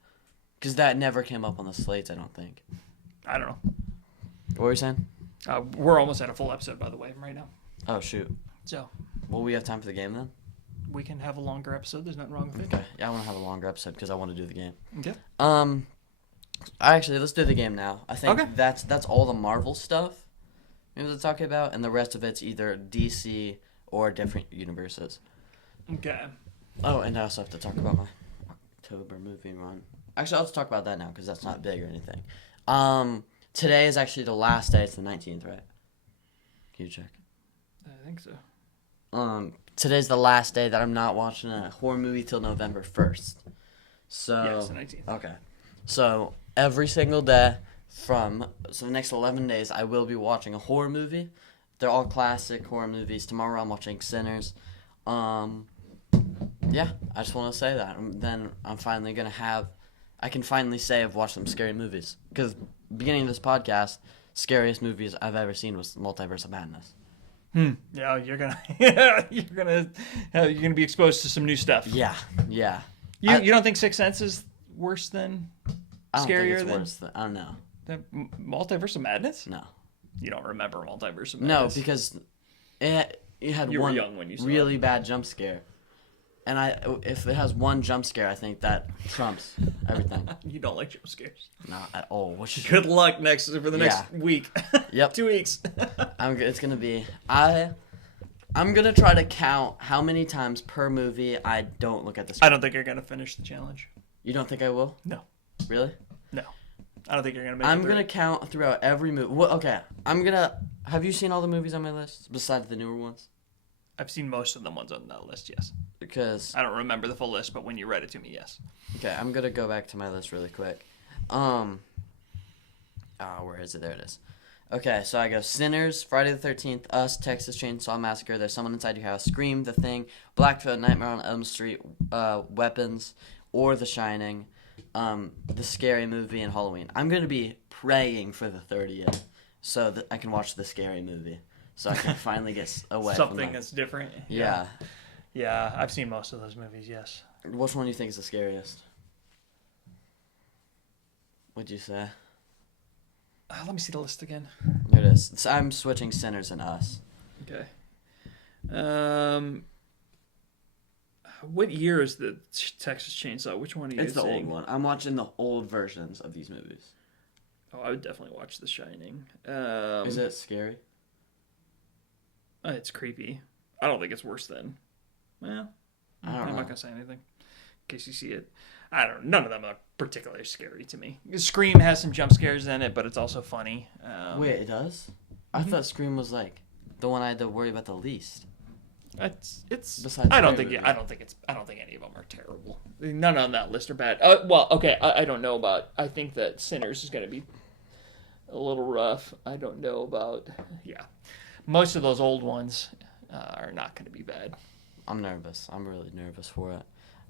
because that never came up on the slates. I don't think. I don't know. What were you saying? We're almost at a full episode, by the way, right now. Oh, shoot. So. Will we have time for the game, then? We can have a longer episode. There's nothing wrong with it. Okay. Yeah, I want to have a longer episode because I want to do the game. Okay. Actually, let's do the game now. I think that's all the Marvel stuff we were talking about, and the rest of it's either DC or different universes. Okay. Oh, and I also have to talk about my October movie run. Actually, I'll just talk about that now because that's not big or anything. Today is actually the last day. It's the 19th, right? Can you check? I think so. Today's the last day that I'm not watching a horror movie till November 1st. So yeah, it's the 19th. Okay. So every single day the next 11 days, I will be watching a horror movie. They're all classic horror movies. Tomorrow I'm watching Sinners. Yeah, I just want to say that. Then I'm finally gonna have I can finally say I've watched some scary movies. Because beginning of this podcast, scariest movies I've ever seen was Multiverse of Madness. Yeah, you're gonna be exposed to some new stuff. Yeah. You don't think Sixth Sense is worse than I don't scarier think it's than worse than, I don't know. the Multiverse of Madness? No. You don't remember Multiverse of No, Madness? because it had You were one young when you saw really bad jump scare. And if it has one jump scare, I think that trumps everything. You don't like jump scares. Not at all. Good luck for the next week. Yep. 2 weeks. It's gonna be. I'm gonna try to count how many times per movie I don't look at the screen. I don't think you're gonna finish the challenge. You don't think I will? No. Really? No. I don't think you're gonna make it I'm through. gonna count throughout every movie. Well, okay. Have you seen all the movies on my list besides the newer ones? I've seen most of the ones on that list, yes. Because I don't remember the full list, but when you read it to me, yes. okay, I'm gonna go back to my list really quick. Where is it? There it is. Okay, so I go Sinners, Friday the 13th, Us, Texas Chainsaw Massacre, There's Someone Inside Your House, Scream, The Thing, Blackfoot, Nightmare on Elm Street, Weapons, or The Shining, The Scary Movie, and Halloween. I'm gonna be praying for the 30th so that I can watch The Scary Movie. So I can finally get away Something from that's different. Yeah. Yeah, I've seen most of those movies, yes. Which one do you think is the scariest? What'd you say? Let me see the list again. There it is. So I'm switching Sinners and Us. Okay. What year is the Texas Chainsaw? Which one are you It's the seeing? old one. I'm watching the old versions of these movies. Oh, I would definitely watch The Shining. Is it scary? It's creepy. I don't think it's worse than. Well, I don't I'm know. not gonna say anything in case you see it. I don't know. None of them are particularly scary to me. Scream has some jump scares in it, but it's also funny. Wait, it does? I thought Scream was like the one I had to worry about the least. It's. Besides I don't Scary think. Movie. I don't think any of them are terrible. None on that list are bad. Well, okay. I don't know about. I think that Sinners is gonna be a little rough. I don't know about. Yeah, most of those old ones are not gonna be bad. I'm nervous. I'm really nervous for it.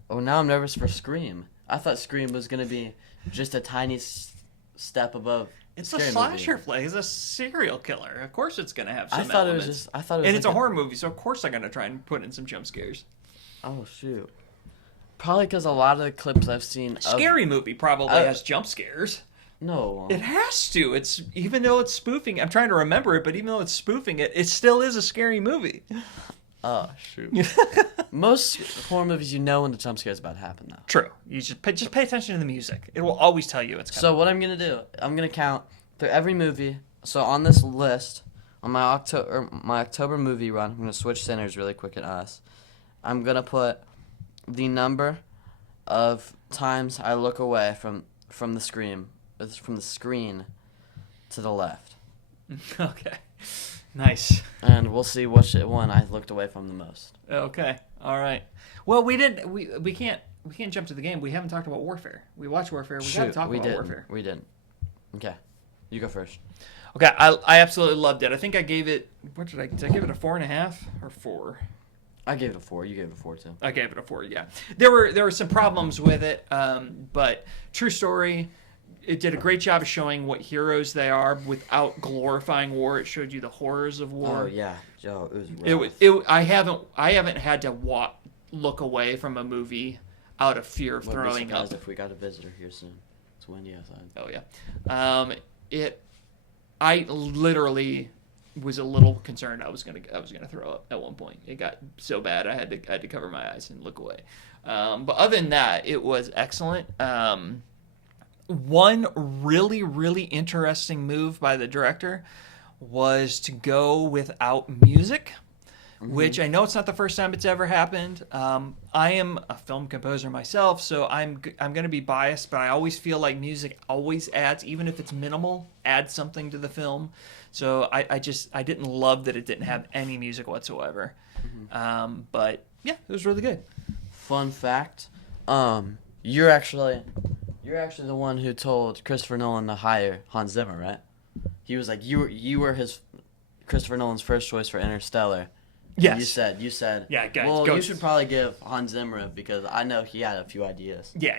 Oh, now I'm nervous for Scream. I thought Scream was gonna be just a tiny step above. It's Scary a slasher movie. flick. It's a serial killer. Of course, it's gonna have some I thought elements. it was just. I thought it was. And like it's a horror movie, so of course they're gonna try and put in some jump scares. Oh shoot. Probably because a lot of the clips I've seen. Scary movie probably has jump scares. No. It has to. It's even though it's spoofing. I'm trying to remember it, but even though it's spoofing it, it still is a scary movie. Oh shoot. Most horror movies, you know when the jump scare's about to happen, though. True. You just pay attention to the music. It will always tell you it's coming. So what I'm gonna do, I'm gonna count through every movie. So on this list, on my October movie run, I'm gonna switch Sinners really quick at Us. I'm gonna put the number of times I look away from the screen to the left, Okay. Nice. and we'll see which one I looked away from the most. Okay. All right. Well, we can't jump to the game. We haven't talked about Warfare. We watched Warfare. We got to talk about Warfare. We didn't. Okay, you go first. Okay, I absolutely loved it. I think I gave it. What did I give it a 4.5 or 4? I gave it a 4. You gave it a 4 too. I gave it a 4. Yeah, there were some problems with it, but true story. It did a great job of showing what heroes they are without glorifying war. It showed you the horrors of war. Oh yeah, Joe, it was rough. I haven't had to look away from a movie out of fear of throwing up. If we got a visitor here soon, it's windy outside. Oh yeah, I literally was a little concerned I was gonna throw up at one point. It got so bad I had to cover my eyes and look away. But other than that, it was excellent. One really, really interesting move by the director was to go without music, which I know it's not the first time it's ever happened. I am a film composer myself, so I'm going to be biased, but I always feel like music always adds, even if it's minimal, adds something to the film. So I didn't love that it didn't have any music whatsoever. But yeah, it was really good. Fun fact, you're actually the one who told Christopher Nolan to hire Hans Zimmer, right? He was like, you were Christopher Nolan's first choice for Interstellar, Yes. You said. Yeah, guys, well, go. you should probably give Hans Zimmer it because I know he had a few ideas. Yeah.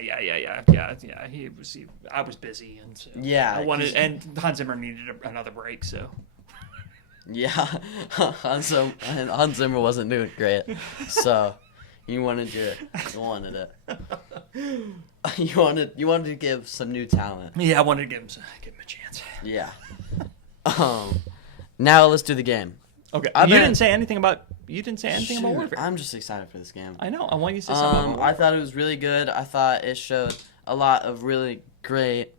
I was busy, and so Yeah, I wanted, and Hans Zimmer needed another break, so. Yeah, Hans Zimmer wasn't doing great, so you wanted it. You wanted to give some new talent. Yeah, I wanted to give him a chance. Yeah. Now let's do the game. Okay. You didn't say anything about Warfare. I'm just excited for this game. I know. I want you to say something about I thought it was really good. I thought it showed a lot of really great.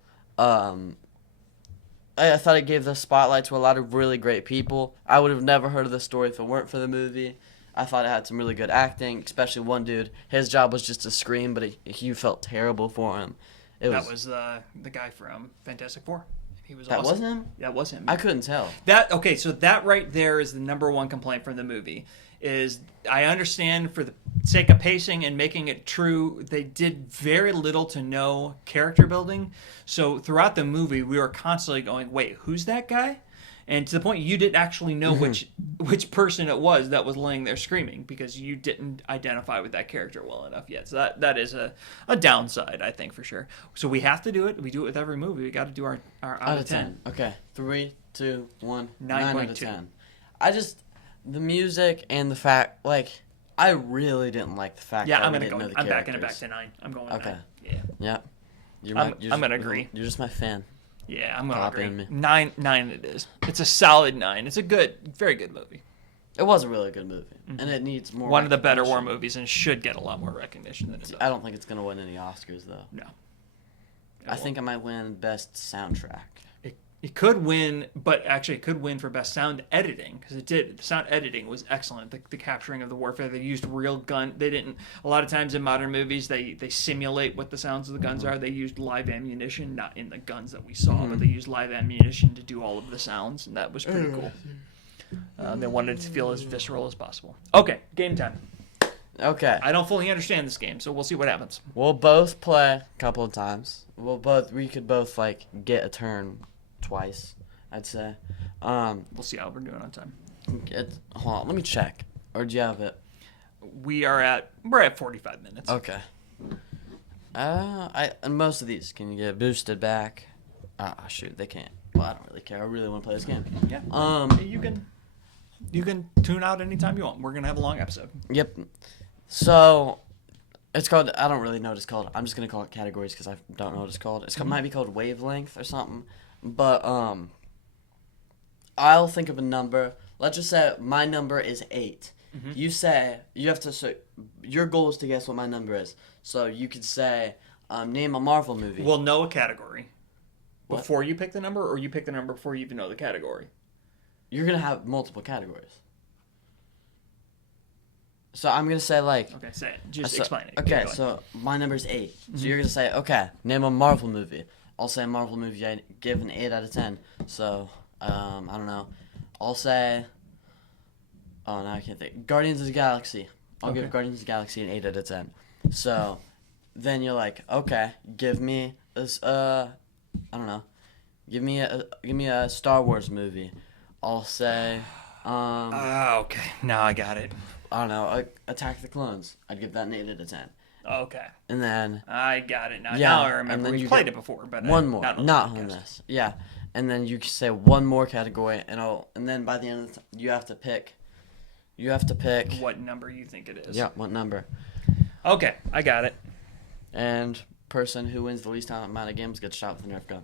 I thought it gave the spotlight to a lot of really great people. I would have never heard of the story if it weren't for the movie. I thought it had some really good acting, especially one dude. His job was just to scream, but you felt terrible for him. That was the guy from Fantastic Four. He was that awesome. wasn't him? That was him. I couldn't tell. So that right there is the number one complaint from the movie. Is I understand for the sake of pacing and making it true, they did very little to no character building. So throughout the movie, we were constantly going, "Wait, who's that guy?" And to the point you didn't actually know which person it was that was laying there screaming because you didn't identify with that character well enough yet. So that is a downside, I think, for sure. So we have to do it. We do it with every movie. We got to do our out of 10. Okay. 3, 2, 1. 9.2. 9 out of 10. The music and the fact, I really didn't like the fact that we didn't know the characters. I'm backing it back to 9. I'm going with 9. Yeah. I'm going to agree. You're just my fan. Yeah, I'm going to agree. 9 it is. It's a solid 9. It's a very good movie. It was a really good movie, and it needs more One of the better war movies and should get a lot more recognition than it does. I don't think it's going to win any Oscars, though. No. I think it might win Best Soundtrack. It could win, but actually it could win for best sound editing because it did. The sound editing was excellent. The capturing of the warfare. They used real gun. They didn't. A lot of times in modern movies, they simulate what the sounds of the guns are. They used live ammunition, not in the guns that we saw, but they used live ammunition to do all of the sounds, and that was pretty cool. They wanted it to feel as visceral as possible. Okay, game time. Okay. I don't fully understand this game, so we'll see what happens. We'll both play a couple of times. We could both get a turn twice, I'd say. We'll see how we're doing on time. Hold on, let me check. Or do you have it? We're at 45 minutes. Okay. And most of these can you get boosted back? Shoot, they can't. Well, I don't really care. I really want to play this game. Yeah. You can tune out anytime you want. We're gonna have a long episode. Yep. So it's called. I don't really know what it's called. I'm just gonna call it categories because I don't know what it's called. It might be called wavelength or something. But I'll think of a number. Let's just say my number is 8. Mm-hmm. You have to say your goal is to guess what my number is. So you could say name a Marvel movie. We'll know a category before you pick the number, or you pick the number before you even know the category. You're gonna have multiple categories. So I'm gonna say Okay, say it. Just explain it. Okay, so my number is 8. Mm-hmm. So you're gonna say, okay, name a Marvel movie. I'll say a Marvel movie I give an 8 out of 10. So, I don't know. I'll say... Oh, now I can't think. Guardians of the Galaxy. I'll give Guardians of the Galaxy an 8 out of 10. So, then you're like, okay, give me this, I don't know. Give me a Star Wars movie. I'll say, okay. Now I got it. I don't know. Attack the Clones. I'd give that an 8 out of 10. Okay. And then... I got it now. Yeah, now I remember. We played it before, but... One more. Not on this. Yeah. And then you can say one more category, and then by the end of the you have to pick... what number you think it is. Yeah, what number. Okay, I got it. And person who wins the least amount of games gets shot with a Nerf gun.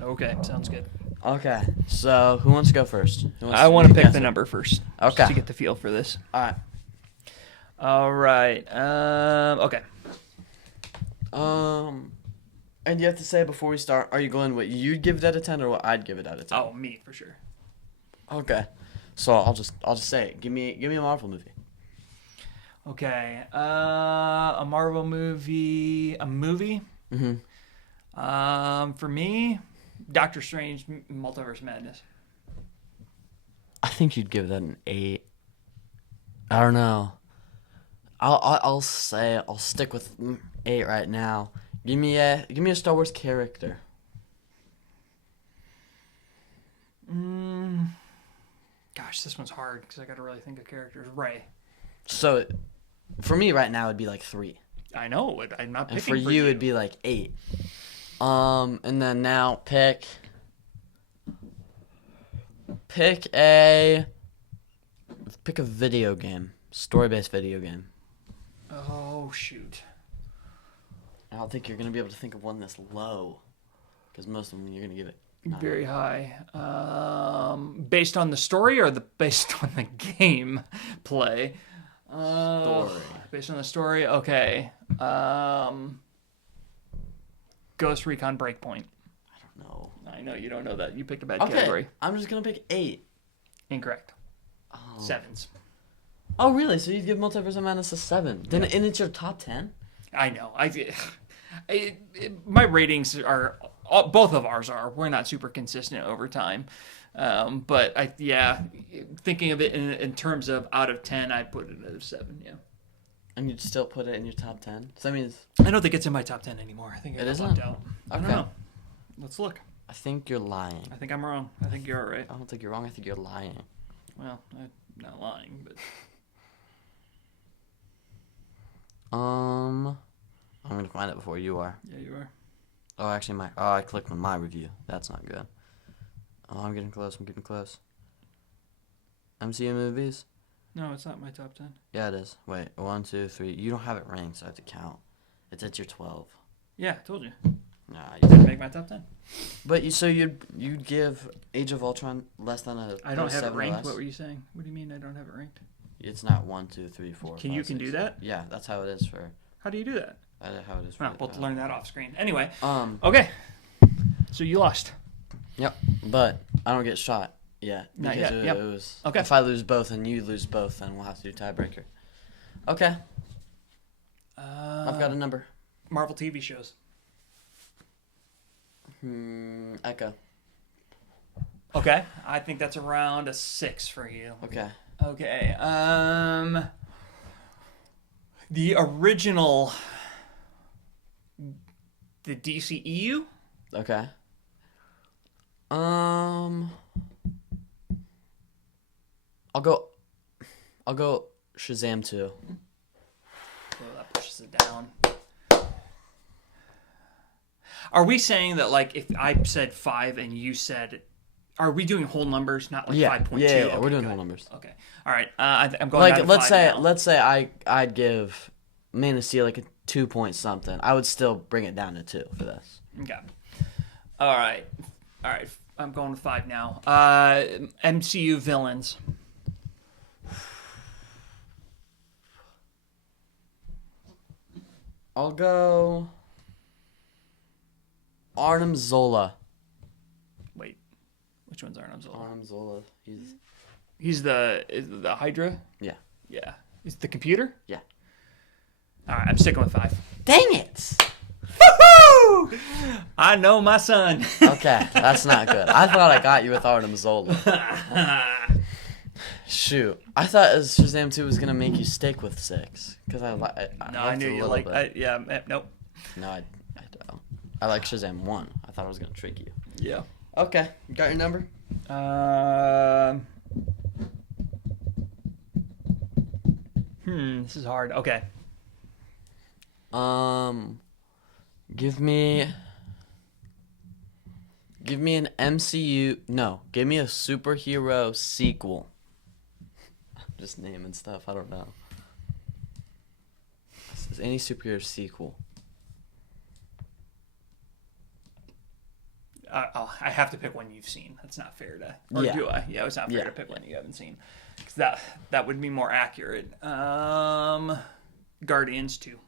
Okay, sounds good. Okay, so who wants to go first? I want to pick the number first. Okay. Just to get the feel for this. All right. Okay. And you have to say before we start, are you going what you'd give it out of 10 or what I'd give it out of 10? Oh, me for sure. Okay. So I'll just say it. Give me a Marvel movie. Okay. A Marvel movie. A movie? Mm-hmm. For me, Doctor Strange Multiverse Madness. I think you'd give that an 8. I don't know. I'll stick with 8 right now. Give me a Star Wars character. Gosh, Gosh, this one's hard because I got to really think of characters. Ray. So, for me right now, it'd be like 3. I know. I'm not picking And for you, it'd be like 8. And then now pick a video game, story-based video game. Oh shoot. I don't think you're gonna be able to think of one that's low, because most of them you're gonna give it very high. Based on the story or based on the game play? Story. Based on the story. Okay. Ghost Recon Breakpoint. No. I know you don't know that. You picked a bad Okay, category. I'm just gonna pick 8. Incorrect. Oh. 7s. Oh, really? So you'd give Multiverse of Madness a 7? Then, and it's your top 10? I know. My ratings are both of ours are. We're not super consistent over time, but thinking of it in terms of out of 10, I'd put it at a 7. Yeah. And you'd still put it in your top 10? So that means I don't think it's in my top 10 anymore. I think it isn't? bumped out. I don't Okay. know. Let's look. I think you're lying. I think I'm wrong. I think you're right. I don't think you're wrong. I think you're lying. Well, I'm not lying, but I'm gonna find it before you are. yeah, you are. Oh, actually, I clicked on my review. That's not good. Oh, I'm getting close. MCU movies? No, it's not my top 10. Yeah, it is. Wait, 1, 2, 3. You don't have it ranked, so I have to count. It's at your 12. Yeah, I told you. Nah, You didn't make my top 10. But you'd give Age of Ultron less than a. I don't have it 7 or ranked. less? What were you saying? What do you mean I don't have it ranked? It's not 1, 2, 3, 4. Can 5, you 6. do that? Yeah, that's how it is for. How do you do that? That's how it is for. Well, we'll learn that off screen. Anyway. Um. Okay. So you lost. Yep. But I don't get shot yet. Not Because yet, yep. it was. Okay. If I lose both and you lose both, then we'll have to do tiebreaker. Okay. I've got a number. Marvel TV shows. Echo. Okay. I think that's around a 6 for you. Okay. Okay. The original. The DCEU? Okay. I'll go Shazam 2. Oh, that pushes it down. Are we saying that, like, if I said 5 and you said... Are we doing whole numbers, not like 5.2? Yeah, Okay, we're doing good. whole numbers. Okay. All right. I'm going Like, down to 5 let's now. say I'd give Man of Steel like a 2 point something. I would still bring it down to 2 for this. Okay. All right. I'm going with 5 now. MCU villains. I'll go Arnim Zola. Wait. Which one's Arnim Zola? Arnim Zola. He's the Hydra? Yeah. Yeah. He's the computer? Yeah. All right. I'm sticking with 5. Dang it! Woo-hoo! I know my son. Okay, that's not good. I thought I got you with Arnim Zola. Shoot, I thought Shazam 2 was gonna make you stick with 6 because I No, liked I knew it a you little like. bit. Nope. No, I don't. I like Shazam 1. I thought I was gonna trick you. Yeah. Okay, you got your number? This is hard. Okay. Give me an MCU. No, give me a superhero sequel. I'm just naming stuff. I don't know. Any superhero sequel. I have to pick one you've seen. That's not fair to. Or Yeah. do I? Yeah, it's not fair to pick one you haven't seen. 'Cause that would be more accurate. Guardians 2.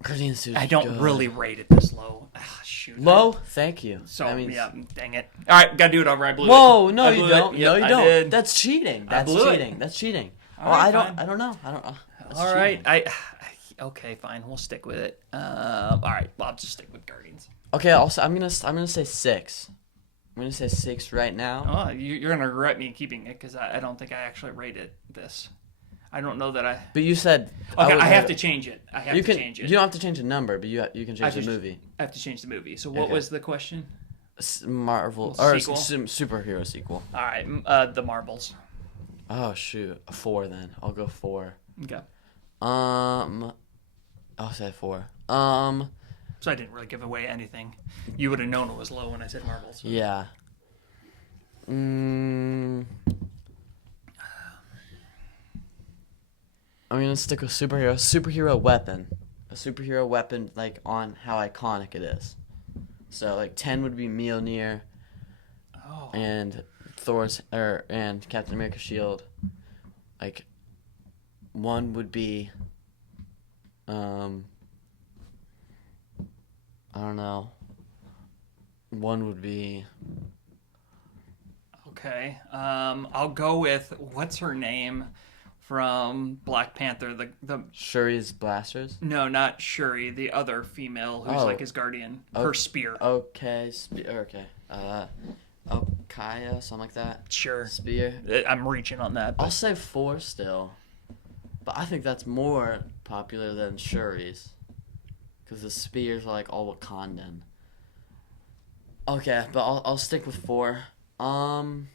Guardians 2 is I don't good. really rate it this low. Ah, shoot. Low? Thank you. So That means... yeah, dang it. All right, gotta do it over. I blew it. Whoa, no I you blew don't. it. No Yep, you I don't. did. That's cheating. That's blew it. cheating. That's cheating. All Well, right, I don't know. That's All right, cheating. okay, fine. We'll stick with it. All right, well, I'll just stick with Guardians. Okay, also I'm gonna say 6. I'm gonna say 6 right now. Oh, you're gonna regret me keeping it because I don't think I actually rated this. I don't know that I. But you said Okay, would I have to change it. I have You to can. change it. You don't have to change the number, but you can change the movie. I have to change the movie. So what Okay. was the question? Marvel or Sequel? superhero sequel. All right, the Marvels. Oh shoot, 4 then. I'll go 4. Okay. I'll say 4. So I didn't really give away anything. You would have known it was low when I said Marvels. So. Yeah. I'm gonna stick with superhero. Superhero weapon. A superhero weapon, like, on how iconic it is. So, like, 10 would be Mjolnir. Oh. And and Captain America's shield. Like, 1 would be, I don't know. 1 would be... Okay. I'll go with, what's her name from Black Panther? The Shuri's blasters? No, not Shuri. The other female who's like his guardian. Her spear. Okay. Okay. Kaya, something like that. Sure. Spear. I'm reaching on that. But... I'll say 4 still. But I think that's more popular than Shuri's. Because the spears are like all Wakandan. Okay, but I'll stick with 4. And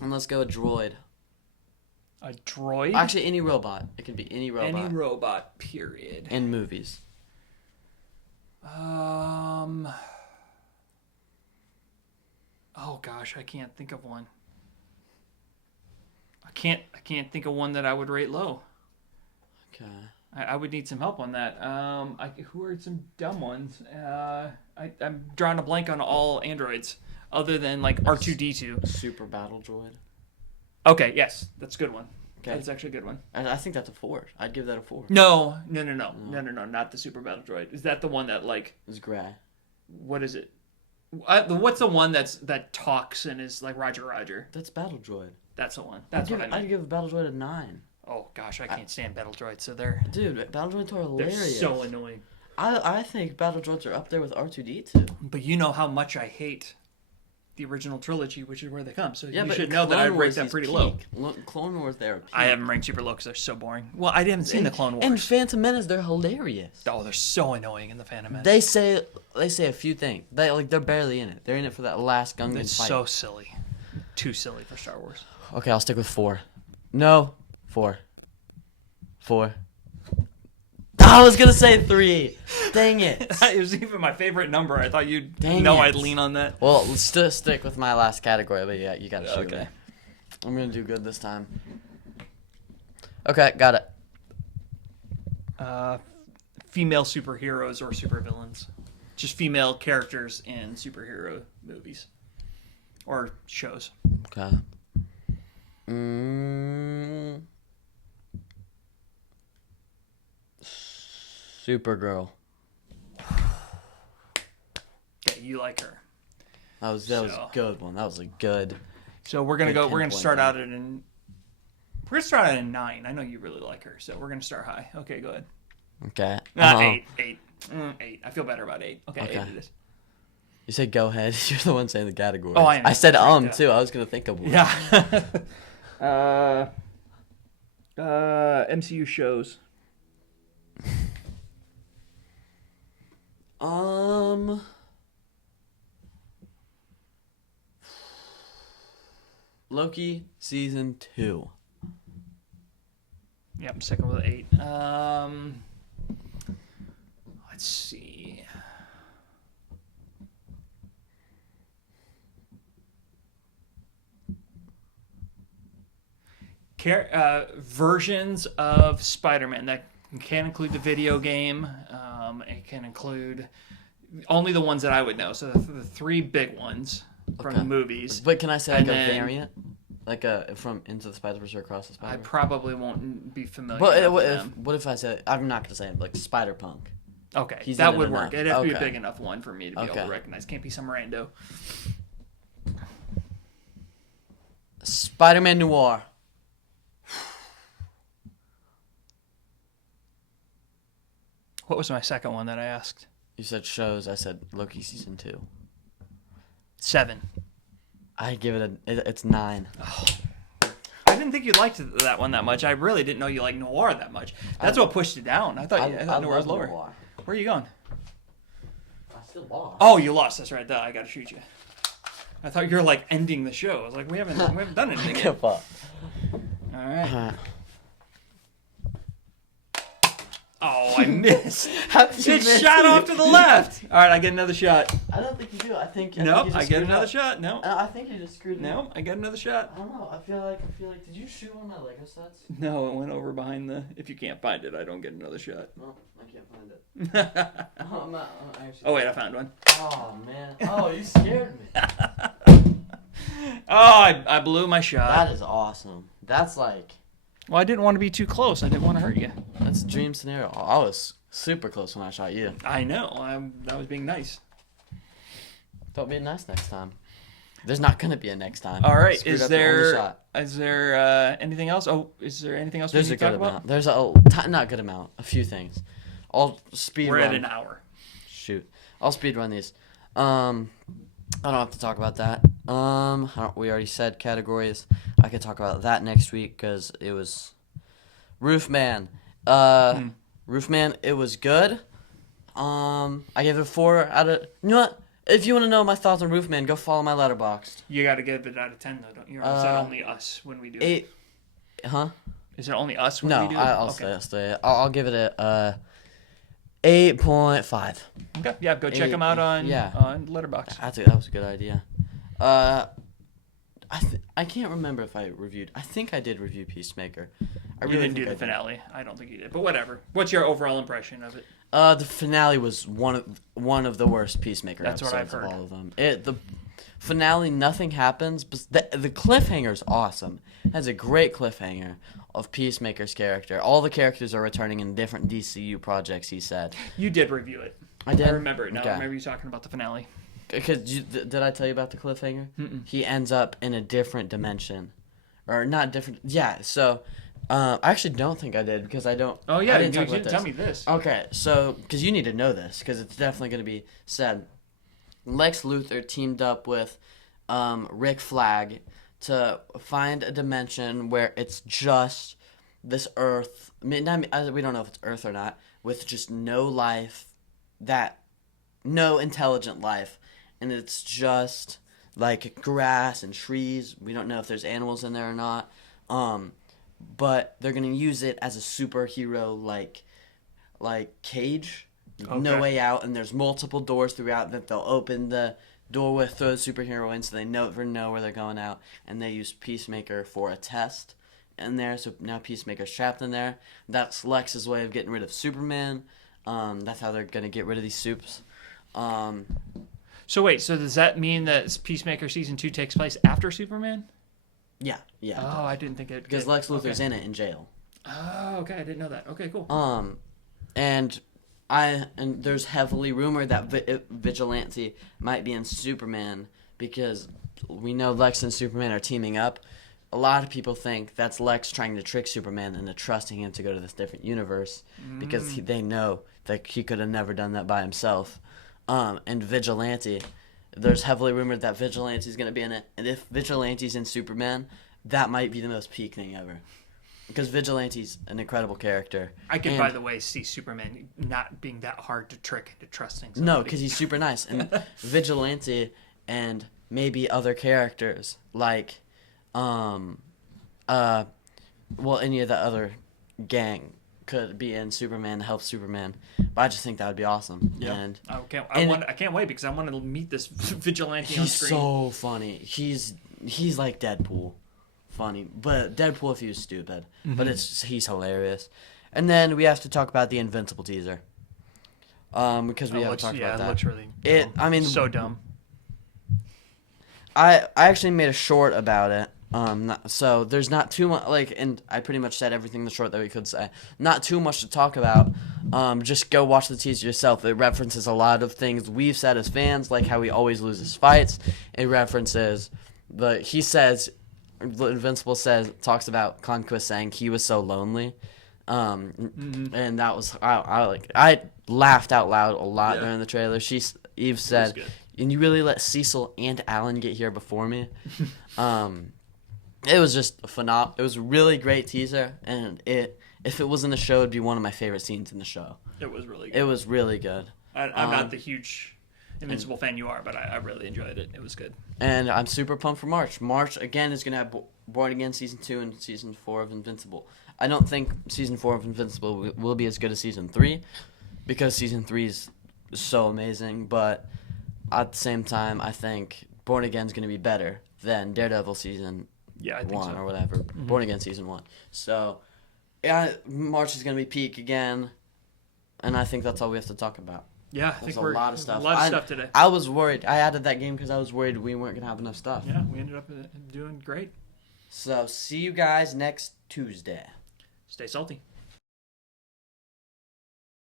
let's go with droid. A droid? Actually, any robot. It can be any robot. Any robot, period. In movies. Oh gosh, I can't think of one. I can't think of one that I would rate low. Okay. I would need some help on that. Who are some dumb ones? I'm drawing a blank on all androids other than like R2-D2. Super battle droid. Okay, yes, that's a good one. Okay. That's actually a good one. I think that's a 4. I'd give that a 4. No, not the super battle droid. Is that the one that like? It's gray. What is it? What's the one that talks and is like Roger? That's battle droid. That's the one. That's what I mean. I'd give battle droid a 9. Oh gosh, I can't stand battle droids. So they're battle droids are hilarious. They're so annoying. I think battle droids are up there with R2-D2. But you know how much I hate the original trilogy, which is where they come. So yeah, you should know that I'd rate that pretty low. Clone Wars, they're peak. I haven't ranked super low because they're so boring. Well, I haven't seen the Clone Wars. And Phantom Menace, they're hilarious. Oh, they're so annoying in the Phantom Menace. They say a few things. They're barely in it. They're in it for that last Gungan fight. It's so silly. Too silly for Star Wars. Okay, I'll stick with 4. No, 4. 4. I was gonna say 3. Dang it! It was even my favorite number. I thought you'd I'd lean on that. Well, let's stick with my last category, but yeah, you gotta shoot me. Okay. I'm gonna do good this time. Okay, got it. Female superheroes or supervillains. Just female characters in superhero movies or shows. Okay. Supergirl. Okay, you like her. That was a good one. That was a good. So we're gonna start out at an. We're gonna start at a 9. I know you really like her, so we're gonna start high. Okay, go ahead. Okay. 8. 8. I feel better about 8. Okay, 8 it is. You said go ahead. You're the one saying the category. Oh, I am. I said too. I was gonna think of one. Yeah. MCU shows. Loki season 2. Yeah, I'm sticking with 8. Let's see. Versions of Spider-Man that can include the video game. It can include only the ones that I would know. So the 3 big ones from the movies. But can I say a variant? Like from Into the Spider-Verse or Across the Spider-Verse? I probably won't be familiar with them. What if I said, I'm not going to say it, like Spider-Punk? Okay, that would work. It'd have to be a big enough one for me to be able to recognize. Can't be some rando. Spider-Man Noir. What was my second one that I asked? You said shows. I said Loki season 2. 7. I give it it's 9. Oh. I didn't think you liked that one that much. I really didn't know you liked Noir that much. That's what pushed it down. I thought Noir was lower. Noir. Where are you going? Still lost. Oh, you lost. That's right. Duh, I gotta shoot you. I thought you were like ending the show. I was like, we haven't done anything yet. Give up. All right. Oh, I missed. How did you It miss shot it? off to the left. All right, I get another shot. I don't think you do. I think Nope, you just I get screwed another up. shot. No, I think you just screwed me up. no, I get another shot. I don't know. I feel like. Did you shoot one of my Lego sets? No, it went over behind the. If you can't find it, I don't get another shot. No, I can't find it. I'm actually. Oh wait, I found one. Oh man. Oh, you scared me. Oh, I blew my shot. That is awesome. That's like. Well, I didn't want to be too close. I didn't want to hurt you. That's a dream scenario. I was super close when I shot you. I know. I was being nice. Don't be nice next time. There's not gonna be a next time. All right. Screwed Is up your only there shot. anything else? Oh, is there anything else There's we a need to good talk amount. about? There's not good amount. A few things. I'll speed We're run. at an hour. Shoot. I'll speed run these. I don't have to talk about that. We already said categories. I could talk about that next week because it was Roofman. Roofman, it was good. I gave it a 4 out of. You know what? If you want to know my thoughts on Roofman, go follow my Letterboxd. You got to give it out of 10 though, don't you? Or is that only us when we do it? 8. Huh? Is it only us when No, we do it? I'll stay. I'll give it a 8.5. Okay, yeah, go check them out on Letterboxd. That was a good idea. I can't remember if I reviewed. I think I did review Peacemaker. I You really didn't do the finale. I don't think you did, but whatever. What's your overall impression of it? The finale was one of the worst Peacemaker That's what episodes I've of heard. all of them. The finale, nothing happens, but the cliffhanger's awesome. It has a great cliffhanger of Peacemaker's character. All the characters are returning in different DCU projects, he said. You did review it. I did? I remember it now. Okay. I remember you talking about the finale. Because did I tell you about the cliffhanger? Mm-mm. He ends up in a different dimension, or not different. Yeah. So, I actually don't think I did because I don't. Oh yeah, I didn't you talk about didn't tell me this. Okay, so because you need to know this because it's definitely going to be said. Lex Luthor teamed up with Rick Flag to find a dimension where it's just this Earth. We don't know if it's Earth or not, with just no life, no intelligent life. And it's just like grass and trees. We don't know if there's animals in there or not. But they're gonna use it as a superhero like cage. Okay. No way out, and there's multiple doors throughout that they'll open the door with, throw the superhero in so they never know where they're going out. And they use Peacemaker for a test in there, so now Peacemaker's trapped in there. That's Lex's way of getting rid of Superman. That's how they're gonna get rid of these soups. So wait, so does that mean that Peacemaker season 2 takes place after Superman? Yeah. Oh, I didn't think it Because did. Lex Luthor's Okay. in it in jail. Oh, okay, I didn't know that. Okay, cool. And there's heavily rumored that Vigilante might be in Superman because we know Lex and Superman are teaming up. A lot of people think that's Lex trying to trick Superman into trusting him to go to this different universe because they know that he could have never done that by himself. And Vigilante, there's heavily rumored that Vigilante's going to be in it. And if Vigilante's in Superman, that might be the most peak thing ever. Because Vigilante's an incredible character. I could, by the way, see Superman not being that hard to trick into trusting somebody. No, because he's super nice. And Vigilante and maybe other characters like, any of the other gang could be in Superman to help Superman. But I just think that would be awesome. Yeah. And I can't wait because I want to meet this Vigilante on he's screen. so funny. He's like Deadpool. Funny, but Deadpool if he was stupid. But he's hilarious. And then we have to talk about the Invincible teaser. Because we haven't talked about that. It looks really dumb. So dumb. I actually made a short about it. So there's not too much, and I pretty much said everything in the short that we could say. Not too much to talk about. Just go watch the teaser yourself. It references a lot of things we've said as fans, like how he always loses fights. It references Invincible talks about Conquest saying he was so lonely. And that was, I laughed out loud a lot during the trailer. Eve said, and you really let Cecil and Alan get here before me. It was just phenomenal. It was a really great teaser, and if it was in the show, it'd be one of my favorite scenes in the show. It was really good. It was really good. I'm not the huge Invincible fan you are, but I really enjoyed it. It was good. And I'm super pumped for March. March, again, is going to have Born Again Season 2 and Season 4 of Invincible. I don't think Season 4 of Invincible will be as good as Season 3 because Season 3 is so amazing, but at the same time, I think Born Again is going to be better than Daredevil Season I think 1 so. or whatever. Mm-hmm. Born Again Season 1. So, yeah, March is going to be peak again, and I think that's all we have to talk about. Yeah, I think we're a lot of stuff. A lot of stuff today. I was worried. I added that game because I was worried we weren't going to have enough stuff. Yeah, we ended up doing great. So, see you guys next Tuesday. Stay salty.